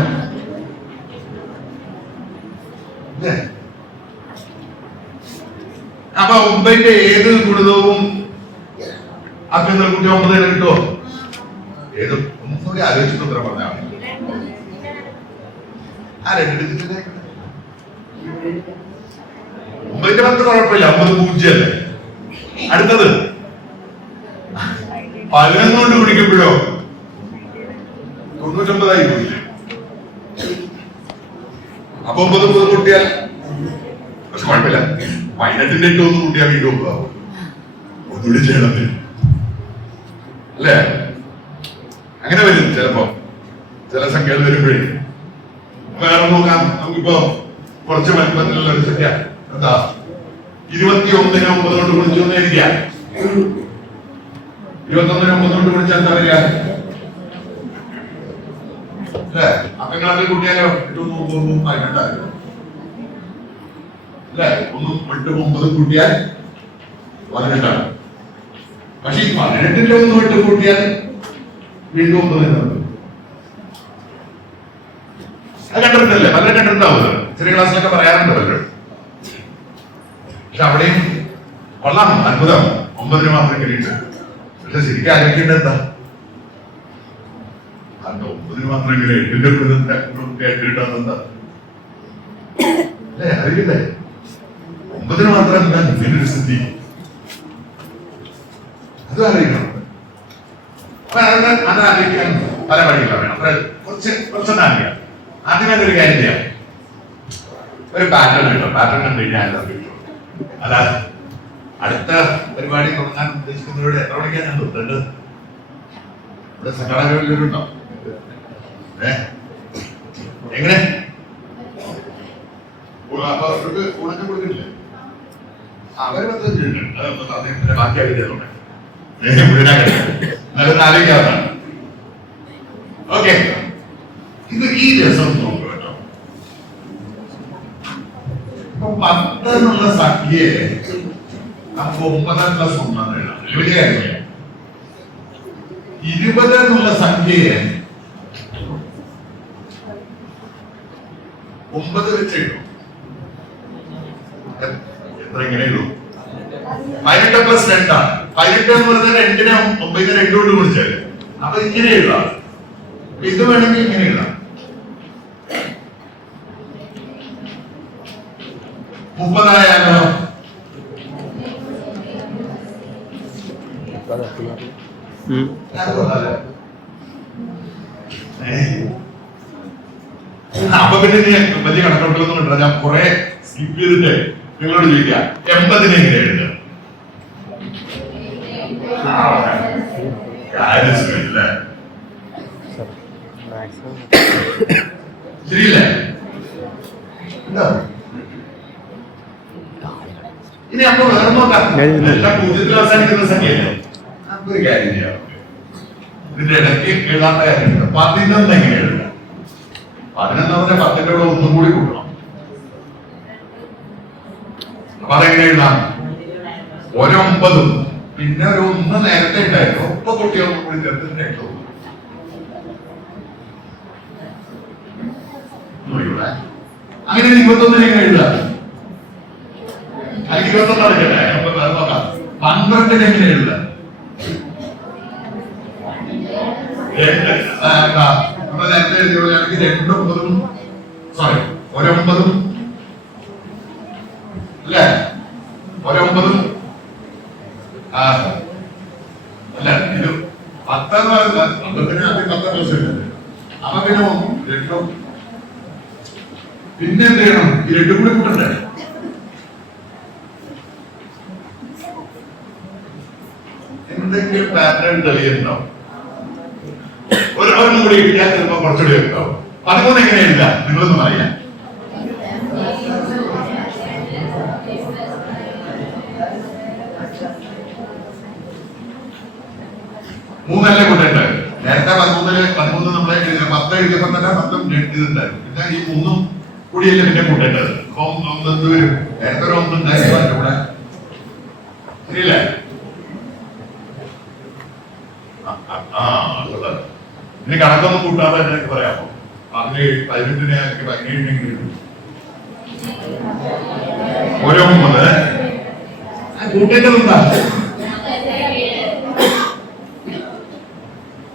അപ്പൊ 9ന്റെ ഏത് ഗുണിതവും അക്കങ്ങൾ കൂട്ടി 9 തന്നെ കിട്ടുമോ? ഏത് ഒന്നുകൂടി ആലോചിച്ചിട്ട് ഉത്തരം പറഞ്ഞാൽ മതി. ആ 2 ഡിജിറ്റ് 9ന്റെ 10 കുഴപ്പമില്ല, 9 പൂജ്യല്ലേ. അടുത്തത് 11 കൊണ്ട് കുടിക്കുമ്പോഴോ 99 പോയില്ലേ? അപ്പൊ 9 കൂട്ടിയാൽ പക്ഷെ കുഴപ്പമില്ല, 18ന്റെ 8 ഒന്ന് കൂട്ടിയാൽ വീണ്ടും ഒന്നുകൂടി ചെയ്യണം അല്ലേ? അങ്ങനെ വരും ചിലപ്പോ, ചില സംഖ്യകൾ വരുമ്പോഴേ. വേറെ നോക്കാം, നമുക്കിപ്പോ കുറച്ച് വലിപ്പത്തിലുള്ള ഒരു സംഖ്യ എന്താ 21നെ 9 കൊണ്ട് കുടിച്ചു എന്ന് എഴുതിയ 21നെ 9 കൊണ്ട് കുടിച്ചാൽ എന്താ വരിക? അല്ലേ? അക്കങ്ങളൊക്കെ കൂട്ടിയാലോ 8 9 18 അല്ലേ? 1 8 9 കൂട്ടിയാൽ 18. പക്ഷെ ഈ 18ന്റെ 1 8 കൂട്ടിയാൽ വീണ്ടും 9. അത് കണ്ടിട്ടില്ലേ? പല കണ്ടിട്ടുണ്ടാവുന്നത് ചെറിയ ക്ലാസ്സിലൊക്കെ പറയാറുണ്ട് പലരും. പക്ഷെ അവിടെയും കൊള്ളാം, അത്ഭുതം, 9ന് മാത്രം കിട്ടിയിട്ട്. പക്ഷെ ശരിക്കും ആലോചിക്കേണ്ടത് എന്താ? അത് 9ന് മാത്രം ഇങ്ങനെ 8ന്റെ കിട്ടാന്നെന്താ അല്ലേ? അറിയില്ലേ? 9ന് മാത്രം എന്താ ഇങ്ങനൊരു സ്ഥിതി? അത് അറിയിക്കണം. അത് അറിയിക്കാൻ പല വഴികളാണ്. കുറച്ചൊന്നും അറിയാം. ആദ്യമേ ഒരു കാര്യം ചെയ്യാം, ഒരു പാറ്റേൺ കിട്ടും. പാറ്റേൺ കണ്ടു കഴിഞ്ഞാൽ അല്ല അടുത്ത പരിപാടി തുടങ്ങാൻ ഉദ്ദേശിക്കുന്നവരോട് എത്ര മണിക്കാണ് ഞാൻ തൊട്ടേണ്ടത്? ഇവിടെ സംഘടനകളിലുണ്ടോ? എങ്ങനെ ഊണൊക്കെ കൊടുക്കില്ലേ? അവര് അദ്ദേഹത്തിന്റെ ബാക്കി ആലോചിക്കാറുണ്ട്. നല്ലൊരു ആലോചിക്കാവുന്നതാണ്. ഓക്കെ, ഇത് ഈ രസം നോക്കുക കേട്ടോ. 10 എന്നുള്ള സംഖ്യയെ നമുക്ക് 9+1 എഴുതാം. വലിയ കാര്യമില്ല. 20 എന്നുള്ള സംഖ്യയെ 9 വെച്ച് എഴുതും. എത്ര ഇങ്ങനെ എഴുതും? 18+2 ആണ്. 18 എന്ന് പറഞ്ഞാൽ 2നെ 9നെ 2 കൊണ്ട് കുടിച്ചാല് അപ്പൊ ഇങ്ങനെ എഴുതാം. ഇത് വേണമെങ്കിൽ ഇങ്ങനെ എഴുതാം. 30 ആയാലോ? അപ്പൊ പിന്നെ വലിയ കണക്കോട്ടൊന്നും കിട്ടാ. ഞാൻ കുറെ സ്കിപ്പ് ചെയ്തിട്ട് നിങ്ങളോട് ചോദിക്കാം, 80നെ എങ്ങനെ എഴുതുക? കാര്യമില്ല, ശരിയല്ലേ? ഇനി അപ്പൊ വേറെ നോക്കാം, എല്ലാം 0ത്തിൽ അവസാനിക്കുന്ന സംഖ്യയല്ലേ? നമുക്കൊരു കാര്യം ചെയ്യാം, ഇതിന്റെ ഇടയ്ക്ക് എഴുതാത്ത കാര്യമുണ്ട്. 11 എങ്ങനെ എഴുതാം? 11 പറഞ്ഞാൽ 10ന്റെ കൂടെ 1 കൂടി കൂട്ടണം. അപ്പൊ അതെങ്ങനെ എഴുതാം? 9 പിന്നെ ഒരു 1 നേരത്തെ ഉണ്ടായിരുന്നു, ഒപ്പം കുട്ടികൾ കൂടി ചേർത്തിട്ടുണ്ടായിരുന്നു. അങ്ങനെ 21 എങ്ങനെ എഴുതാം? 21 നടക്കട്ടെ, 12 എങ്ങനെ എഴുതാം? നമ്മൾ നേരത്തെ എഴുതിയ പോലെയാണെങ്കിൽ 2 9 സോറി 1 9 അല്ലേ 1 9 അല്ല ഇത് 10 എന്ന് പറയുന്നത് 10 ദിവസം അപ്പൊ പിന്നെ 2 പിന്നെ എന്ത് ചെയ്യണം ഈ 2 കൂടി കൂട്ടണ്ടേ എന്തെങ്കിലും പാറ്റേൺ തെളിയുന്നുണ്ടാവും ഒരെണ്ണം കൂടി കിട്ടിയാൽ ചിലപ്പോ കുറച്ചുകൂടി ഉണ്ടാവും 13 എങ്ങനെയില്ല നിങ്ങളൊന്നും പറയാ മൂന്നല്ലേ കൂട്ടേണ്ടത് നേരത്തെ 13 നമ്മളെ 10 എഴുതിയപ്പോ തന്നെ 10 ഇതുണ്ടായിരുന്നു പിന്നെ ഈ 3 കൂടിയല്ലേ പിന്നെ കൂട്ടേണ്ടത് അപ്പം വരും നേരത്തെ ഒരു 1 ഉണ്ടായിരുന്നു കൂടെ ശരിയല്ലേ ഇനി കണക്കൊന്നും കൂട്ടാതെ എനിക്ക് പറയാമോ 17 18 എനിക്ക് 17 ഓരോ 9 കൂട്ടേണ്ടതുണ്ടാ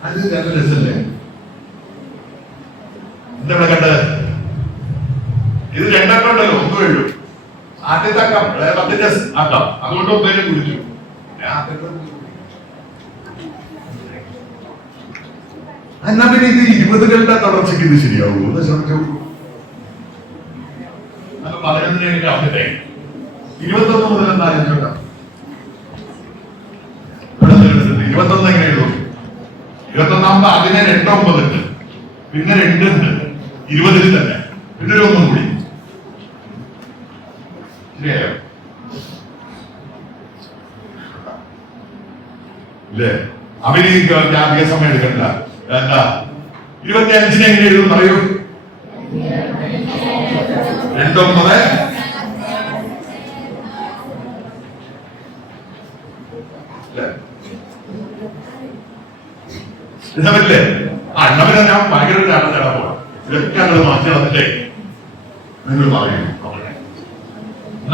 അത് നല്ല രസല്ലേ എന്താ കണ്ടത് ഇത് 2 അക്കം ഉണ്ടല്ലോ 1 7 ആദ്യത്തെ അക്കം 10 അക്കം അതുകൊണ്ട് 9 കുടിച്ചു എന്നാ പിന്നെ ഇത് 20കളുടെ തുടർച്ചയ്ക്ക് ഇത് ശരിയാവൂ എന്ന് ശ്രമിച്ചു 11 ആദ്യത്തെ 21 മുതൽ എന്താ 21 എങ്ങനെ എഴുതും 21 അതിനെ 2 9 ഉണ്ട് പിന്നെ 2 ഉണ്ട് 20 തന്നെ പിന്നെ ഒരു 1 കൂടി ശരിയായോ ഇല്ലേ അഭിനയിക്കാൻ അധിക സമയം എടുക്കണ്ട എന്താ 25 എങ്ങനെ എഴുതും പറയൂ 2 9 ഇതല്ലേ അണ്ണവരെ ഞാൻ ഭയങ്കര ചാടാൻ പോവാം ഇതൊക്കെ ഞങ്ങൾ മാറ്റി വന്നിട്ടേ നിങ്ങൾ പറയുന്നു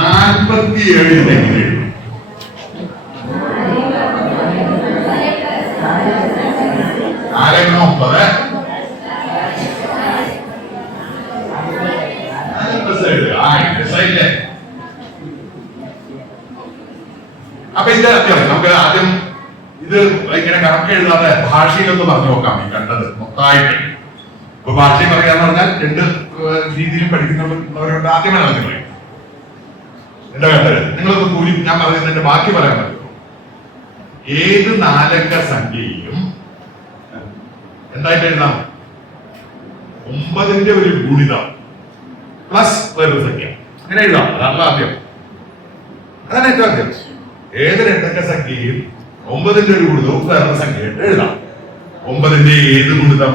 47 എങ്ങനെ എഴുതും 9 അപ്പൊ ഇത് അത്യാവശ്യം നമുക്ക് ആദ്യം ഇത് ഇങ്ങനെ കണക്ക് എഴുതാതെ ഭാഷയിലൊന്ന് പറഞ്ഞു നോക്കാം ഈ കണ്ടത് മൊത്തമായിട്ട് ഇപ്പൊ ഭാഷയിൽ പറയാന്ന് പറഞ്ഞാൽ 2 രീതിയിലും പഠിക്കുന്നവരോട് ആദ്യമേ നടത്തി പറയും എന്താ കണ്ടത് നിങ്ങളൊന്ന് കൂലി ഞാൻ പറയുന്നതിന്റെ ബാക്കി പറയാൻ പറ്റുമോ ഏത് 4 അക്ക സംഖ്യയും എന്തായിട്ട് എഴുതാം 9ന്റെ ഒരു ഗുണിതം പ്ലസ് വേറൊരു സംഖ്യ അങ്ങനെ എഴുതാം അതാണ് ആദ്യം അതാണ് ഏറ്റവും ആദ്യം ഏത് 2 അക്ക സംഖ്യയും 9ന്റെ ഒരു ഗുണിതവും വേറൊരു സംഖ്യയായിട്ട് എഴുതാം 9ന്റെ ഏത് ഗുണിതം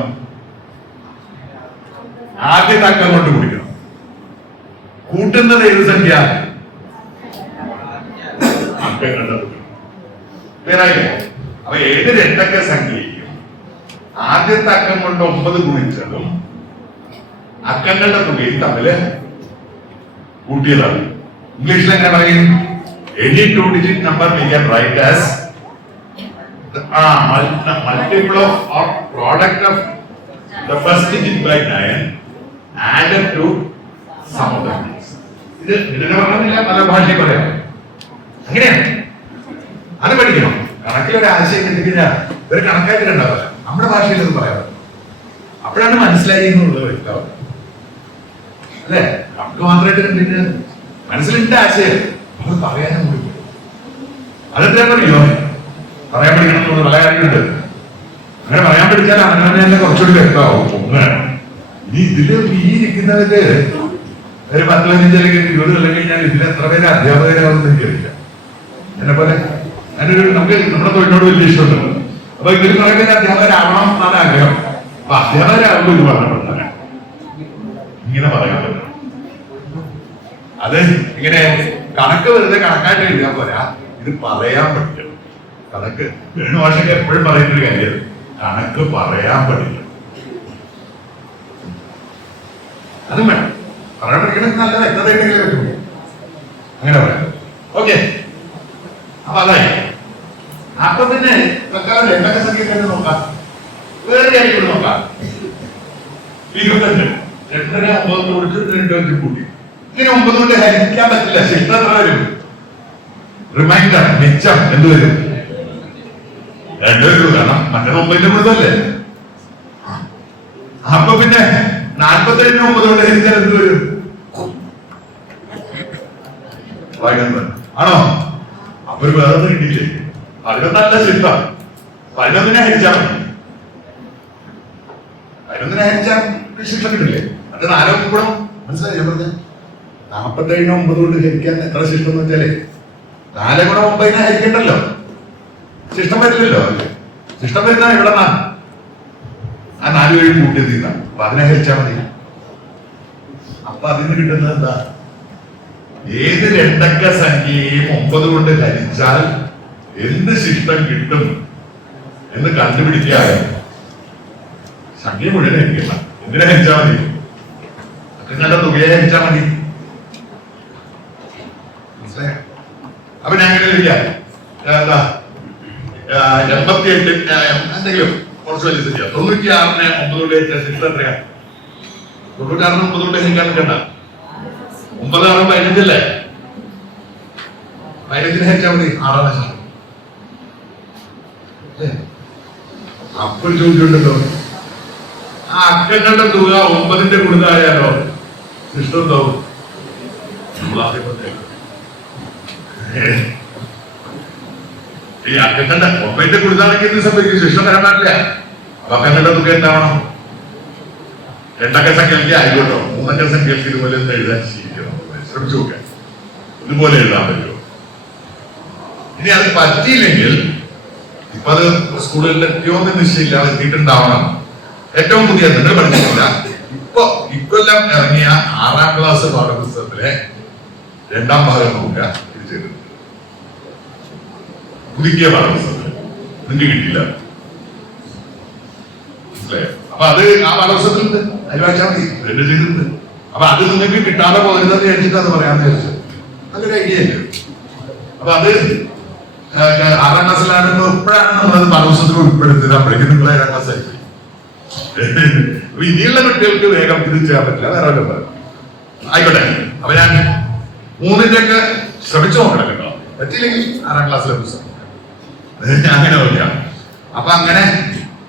ആദ്യത്തെ അക്കം കൊണ്ട് കുടിക്കണം കൂട്ടുന്നത് ഏത് സംഖ്യ അക്കം കണ്ടെത്തുക അപ്പൊ ഏത് 2 അക്ക സംഖ്യയും ആദ്യത്തെ അക്കം കൊണ്ട് 9 ഗുണിച്ചതും അക്കങ്ങളുടെ തുകയും തമ്മില് കൂട്ടിയതാണ് ഇംഗ്ലീഷിൽ എങ്ങനെ പറയും any 2-digit number we can write as the multiple of or product of the first digit by 9 added to some of the digits. ഇത് ഇതിനെ പറഞ്ഞില്ല നല്ല ഭാഷയിൽ പറയാം അങ്ങനെയാണ് അത് പഠിക്കണം കണക്കിൽ ഒരു ആശയം കിട്ടിക്കഴിഞ്ഞാൽ ഒരു കണക്കായിട്ട് ഉണ്ടാവില്ല നമ്മുടെ ഭാഷയിൽ അത് പറയാം അപ്പോഴാണ് മനസ്സിലായി എന്നുള്ളത് വ്യക്തമാവും അല്ലെ നമുക്ക് മാത്രമായിട്ട് കണ്ടിട്ട് മനസ്സിലുണ്ട് ആശയം അത് പറയാനും കൂടി അതെന്താ പറയോ പറയാൻ പഠിക്കണം എന്നുള്ളത് പല കാര്യങ്ങളുണ്ട് അങ്ങനെ പറയാൻ പഠിച്ചാൽ അങ്ങനെ തന്നെ കുറച്ചുകൂടി വ്യക്തമാവും ഒന്നാണ് ഇനി ഇതില് ഈ ഇരിക്കുന്നവര് ഒരു 10 15 അല്ലെങ്കിൽ 20 അല്ലെങ്കിൽ ഞാൻ ഇതിൽ എത്ര പേര് അധ്യാപകരാണെന്ന് എനിക്കറിയില്ല എന്നെ പോലെ അതിനൊരു നമുക്ക് നമ്മുടെ തൊഴിലിനോട് വലിയ ഇഷ്ടമുണ്ട് അപ്പൊ ഇതിൽ കുറെ പേര് അധ്യാപകരാവണം എന്നാണ് ആഗ്രഹം അപ്പൊ അധ്യാപകരാകുമ്പോൾ ഇത് പറഞ്ഞിട്ടുണ്ടാകും ഇങ്ങനെ പറയാൻ പറ്റും അത് ഇങ്ങനെ കണക്ക് വെറുതെ കണക്കായിട്ട് എഴുതാൻ പോരാ ഇത് പറയാൻ പറ്റും കണക്ക് ഭാഷയ്ക്ക് എപ്പോഴും പറയുന്നൊരു കാര്യം കണക്ക് പറയാൻ പറ്റില്ല അതും വേണം പറയാൻ പഠിക്കണമെങ്കിൽ നല്ല വ്യക്തതയുണ്ടെങ്കിലേ പറ്റുള്ളൂ അങ്ങനെ പറയാം ഓക്കെ അപ്പൊ അതായി അപ്പൊ പിന്നെ തൽക്കാലം 2 അക്ക സംഖ്യ നോക്കാം വേറെ കാര്യം കൂടി നോക്കാം 8 9 കൊടുത്ത് 2 കൂട്ടി. ഇങ്ങനെ 9 കൊണ്ട് ഹരിക്കാൻ പറ്റില്ല. ശിഷ്ടം എത്ര വരും? റിമൈൻഡർ മിച്ചം എന്ത് വരും? 2 വരും. കാരണം മറ്റേ 9 കൊടുത്തല്ലേ. അപ്പൊ പിന്നെ 47 9 കൊണ്ട് ഹരിച്ചാൽ എന്ത് വരും? ആണോ? അപ്പൊ ഒരു വേറെ കിട്ടിയില്ലേ? 11 ശിഷ്ടം. 11 ഹരിച്ചാൽ മതി. 11 ഹരിച്ചാൽ ശിക്ഷ കിട്ടില്ലേ? അത് 4 കൂടെ മനസ്സിലായി ഞാൻ പറഞ്ഞത്. 47 9 കൊണ്ട് ഹരിക്കാൻ എത്ര ശിഷ്ടം എന്ന് വെച്ചാലേ 4 കൂടെ 9 ഹരിക്കണ്ടല്ലോ. ശിഷ്ടം വരില്ലല്ലോ. ശിഷ്ടം വരുന്ന എവിടെ ആ 4 വഴി കൂട്ടിയത് തീർന്നാണ്. അപ്പൊ അതിനെ ഹരിച്ചാൽ മതി. അപ്പൊ അതിന് കിട്ടുന്നത് എന്താ? ഏത് രണ്ടക്ക സംഖ്യയെയും 9 കൊണ്ട് ഹരിച്ചാൽ എന്ത് ശിഷ്ടം കിട്ടും എന്ന് കണ്ടുപിടിക്കാൻ സംഖ്യ മുഴുവൻ ഹരിക്കണ്ട. എന്തിനെ ഹരിച്ചാൽ മതി? നിങ്ങളുടെ തുകയെ ഹരിച്ചാൽ മതി. മനസ്സിലായോ? അപ്പൊ ഞാൻ എങ്ങനെ ഹരിക്കാം? എന്താ 88 എന്തെങ്കിലും കുറച്ച് വലിയ സംഖ്യ 96 9 കൊണ്ട് ഹരിച്ചാൽ ശിഷ്ടം എത്രയാ? 96 9 കൊണ്ട് ഹരിക്കാൻ നിൽക്കണ്ട. 9 6 15 അല്ലേ? 15 ഹരിച്ചാൽ മതി. 6 ശിഷ്ടം. അപ്പോൾ ചോദിച്ചിട്ടുണ്ടല്ലോ, ആ അക്കങ്ങളുടെ തുക 9ന്റെ കൊടുത്തായാലോ ശിഷ്ടം ഉണ്ടാവും. ഈ അക്കങ്ങളുടെ 9ന്റെ കൊടുത്താണെങ്കിൽ എന്ത് സംഭവിക്കും? ശിഷ്ടം തരാൻ പാടില്ല. അപ്പൊ അക്കങ്ങളുടെ തുക എന്താവണം? 2 അക്ക സംഖ്യക്ക് ആയിക്കോട്ടോ, 3 അക്ക സംഖ്യക്ക് ഇതുപോലെ എഴുതാൻ ശീലിക്കണം. ശ്രമിച്ചു നോക്കാൻ. ഇതുപോലെ എഴുതാൻ പറ്റുമോ? ഇനി അത് പറ്റിയില്ലെങ്കിൽ ഇപ്പൊ അത് സ്കൂളുകളിൽ എത്തിയോന്ന് നിശ്ചയില്ലാതെ എത്തിയിട്ടുണ്ടാവണം. ഏറ്റവും പുതിയ നിങ്ങൾ പഠിച്ചിട്ടില്ല. ഇക്കൊല്ലം ഇറങ്ങിയ 6ാം ക്ലാസ് പാഠപുസ്തകത്തിലെ 2ാം ഭാഗം നോക്കുക. ഇത് ചെയ്തിട്ടുണ്ട്. പുതുക്കിയ പാഠപുസ്തകത്തിൽ നിങ്ങൾക്ക് കിട്ടില്ല. മനസ്സിലായോ? അപ്പൊ അത് ആ പാഠപുസ്തകത്തിലുണ്ട്. അതിൽ വായിച്ചാൽ മതി. 2 ചെയ്തിട്ടുണ്ട്. അപ്പൊ അത് നിങ്ങൾക്ക് കിട്ടാതെ പോരുന്നത് വിചാരിച്ചിട്ട് അത് പറയാന്ന് വിചാരിച്ചത്. നല്ലൊരു ഐഡിയ അല്ലേ? അപ്പൊ അത് 6ാം ക്ലാസ്സിലാണെന്ന് ഇപ്പോഴാണ് നമ്മളത് പാഠപുസ്തകത്തിൽ ഉൾപ്പെടുത്തുന്നത്. അപ്പോഴേക്കും നിങ്ങൾ 7ാം ക്ലാസ് ആയി. ഇനിയുള്ള കുട്ടികൾക്ക് വേഗം ഇത് ചെയ്യാൻ പറ്റില്ല. വേറെ വല്ല ആയിക്കോട്ടെ. അപ്പൊ ഞാൻ 3ന്റെ ഒക്കെ ശ്രമിച്ചു നോക്കണം കേട്ടോ. പറ്റില്ലെങ്കിൽ 6ാം ക്ലാസ്സിലെ പുസ്തകം അങ്ങനെ നോക്കാം. അപ്പൊ അങ്ങനെ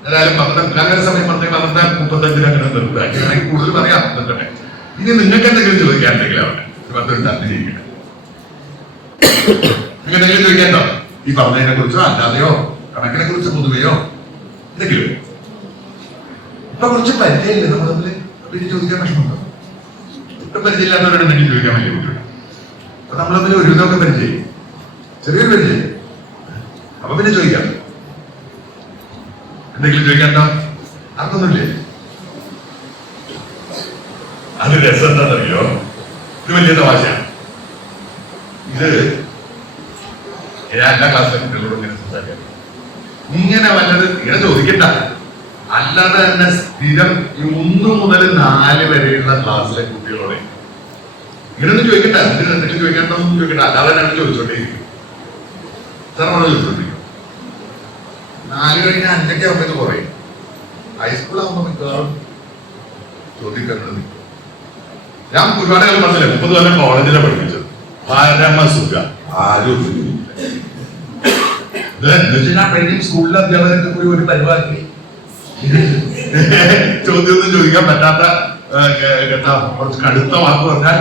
ഏതായാലും 12 സമയം 12:35 അങ്ങനെ നിർത്തുക. കൂടുതൽ പറയാം. ഇനി നിങ്ങൾക്ക് എന്തെങ്കിലും ചോദിക്കാൻ എന്തെങ്കിലും അവിടെ 12 ജീവിക്കട്ടെ. നിങ്ങൾക്ക് എന്തെങ്കിലും ചോദിക്കാണ്ടോ? ഈ പറഞ്ഞതിനെ കുറിച്ചോ അല്ലാതെയോ കണക്കിനെ കുറിച്ച് പൊതുവെയോ എന്തെങ്കിലും? ഇപ്പൊ കുറച്ച് പരിചയമില്ലേ നമ്മൾ തമ്മിൽ? പിന്നെ ചോദിക്കാൻ വിഷമമുണ്ടോ? ഒട്ടും പരിചയമില്ലാത്തവരോട് എന്തെങ്കിലും ചോദിക്കാൻ വലിയ ബുദ്ധിമുട്ട്. അപ്പൊ നമ്മൾ തമ്മിൽ ഒരു വിധമൊക്കെ പരിചയം, ചെറിയൊരു പരിചയം. അപ്പൊ പിന്നെ ചോദിക്കാം. എന്തെങ്കിലും ചോദിക്കാണ്ടോ? അതൊന്നുമില്ലേ? അത് രസം എന്താണെന്നറിയോ? ഇത് വലിയ തമാശയാണ്. ഇത് എല്ലാ ക്ലാസ്സിലെ കുട്ടികളോട് ഇങ്ങനെ സംസാരിക്കാം. ഇങ്ങനെ വല്ലത് ഇങ്ങനെ ചോദിക്കണ്ട. അല്ലാതെ തന്നെ സ്ഥിരം 1 മുതൽ 4 വരെയുള്ള ക്ലാസ്സിലെ കുട്ടികളോട് ഇങ്ങനൊന്നും ചോദിക്കണ്ട. എന്തെങ്കിലും ചോദിക്കേണ്ടതൊന്നും ചോദിക്കണ്ട. അല്ലാതെ തന്നെ ചോദിച്ചോണ്ടേ സാറോട് ചോദിച്ചോണ്ടിരിക്കും. 4 കഴിഞ്ഞാൽ 5 ആവുമ്പോൾ കുറയും. ഹൈസ്കൂളാകുമ്പോൾ മിക്കവാറും ചോദിക്കുന്നത്. ഞാൻ ഒരുപാട് കാലം പറഞ്ഞില്ലേ, 30 കൊല്ലം കോളേജിലാണ് പഠിപ്പിച്ചത്. പരമസുഖ. ആരും ട്രെയിനിങ് സ്കൂളിലെ അധ്യാപകർക്ക് കൂടി ഒരു പരിപാടി ചോദ്യമൊന്നും ചോദിക്കാൻ പറ്റാത്ത കുറച്ച് കടുത്ത വാക്ക് പറഞ്ഞാൽ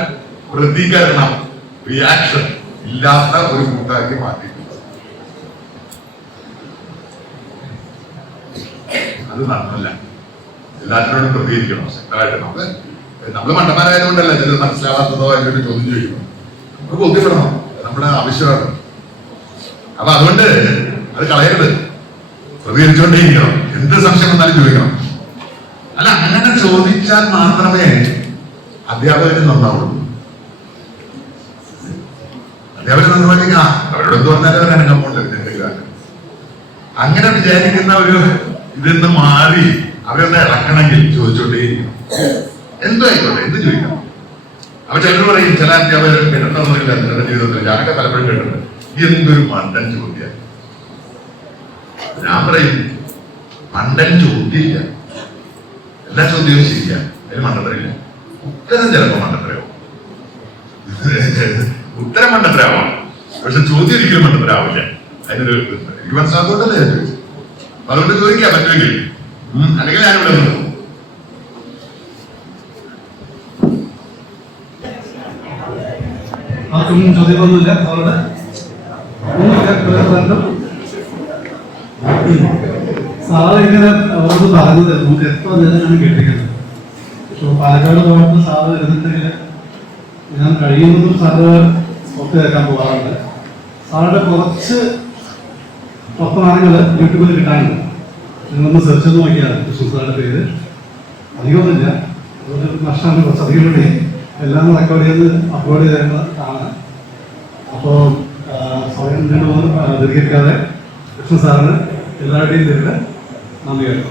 പ്രതികരണം, റിയാക്ഷൻ ഇല്ലാത്ത ഒരു കൂട്ടാക്കി മാറ്റിയിട്ടുണ്ട്. അത് നടന്നില്ല. എല്ലാത്തിനോടും പ്രതികരിക്കണം ശക്തമായിട്ട്. നമ്മള് മണ്ടന്മാരായതുകൊണ്ടല്ല ചിലത് മനസ്സിലാവാത്തതോ അതിനൊരു ചോദ്യം ചോദിക്കണം. നമുക്ക് ബോധ്യപ്പെടണം, നമ്മുടെ ആവശ്യമാണ്. അപ്പൊ അതുകൊണ്ട് അത് കളയരുത്. പ്രതികരിച്ചുകൊണ്ടേയിരിക്കണം. എന്ത് സംശയം വന്നാലും ചോദിക്കണം. അല്ല, അങ്ങനെ ചോദിച്ചാൽ മാത്രമേ അധ്യാപകന് നന്നാവുള്ളൂ. അധ്യാപകന് നന്നാവുക അവരോട് എന്ത് പറഞ്ഞാലും അവർ അനങ്ങുമ്പോൾ അങ്ങനെ വിചാരിക്കുന്ന ഒരു ഇതിന്ന് മാറി അവരൊന്ന് ഇറക്കണമെങ്കിൽ ചോദിച്ചോണ്ടേയിരിക്കണം. എന്തോ ആയിക്കോട്ടെ, എന്ത് ചോദിക്കണം. അപ്പൊ ചിലർ പറയും, ചില അധ്യാപകർ കേട്ടിട്ടൊന്നുമില്ല നിങ്ങളുടെ ജീവിതത്തിൽ. ഞാനൊക്കെ പലപ്പോഴും കേട്ടിട്ടുണ്ട്, എന്തൊരു മണ്ടൻ ചോദ്യം. ഞാൻ പറയും, മണ്ടൻ ചോദ്യമില്ല, എല്ലാ ചോദ്യവും ശരിയാണ്, അതിന് മണ്ടത്തരില്ല. ഉത്തരം ചിലപ്പോൾ മണ്ടത്തരയാവും. ഉത്തരം മണ്ടത്തരമാവാം, പക്ഷെ ചോദ്യം ഒരിക്കലും മണ്ടത്തരാവില്ല. അതിനൊരു എനിക്ക് മനസ്സിലാത്തോണ്ടല്ലേ ഞാൻ ചോദിച്ചു. അതുകൊണ്ട് ചോദിക്കാൻ പറ്റുമെങ്കിൽ, അല്ലെങ്കിൽ ഞാനിവിടെ നിന്നു. ആർക്കും ചോദ്യമൊന്നുമില്ല. അവരുടെ സാറ് ഇങ്ങനെ അവർക്ക് പറഞ്ഞത് നമുക്ക് എത്ര നേരമാണ് കേട്ടിരിക്കുന്നത്. പക്ഷെ പാലക്കാട് പോയപ്പോൾ സാറ് ഇരുന്നിട്ടെങ്കിൽ ഞാൻ കഴിയുന്നതും സാറ് പുറത്ത് കേൾക്കാൻ പോകാറുണ്ട്. സാറുടെ കുറച്ച് വർത്തമാനങ്ങൾ യൂട്യൂബിൽ കിട്ടാനുണ്ട്. നിങ്ങളൊന്ന് സെർച്ച് ചെയ്ത് നോക്കിയാണ് കൃഷ്ണ സാറിന്റെ പേര്. അധികമൊന്നുമില്ല, അതൊരു നഷ്ടമാണ്. കുറച്ചധികം കൂടി എല്ലാം റെക്കോർഡ് ചെയ്ത് അപ്ലോഡ് ചെയ്തതാണ്. അപ്പോൾ സ്വയം ദീർഘിക്കാതെ കൃഷ്ണ സാറിന് എല്ലാവരുടെയും പേരിൽ നന്ദി കേട്ടോ.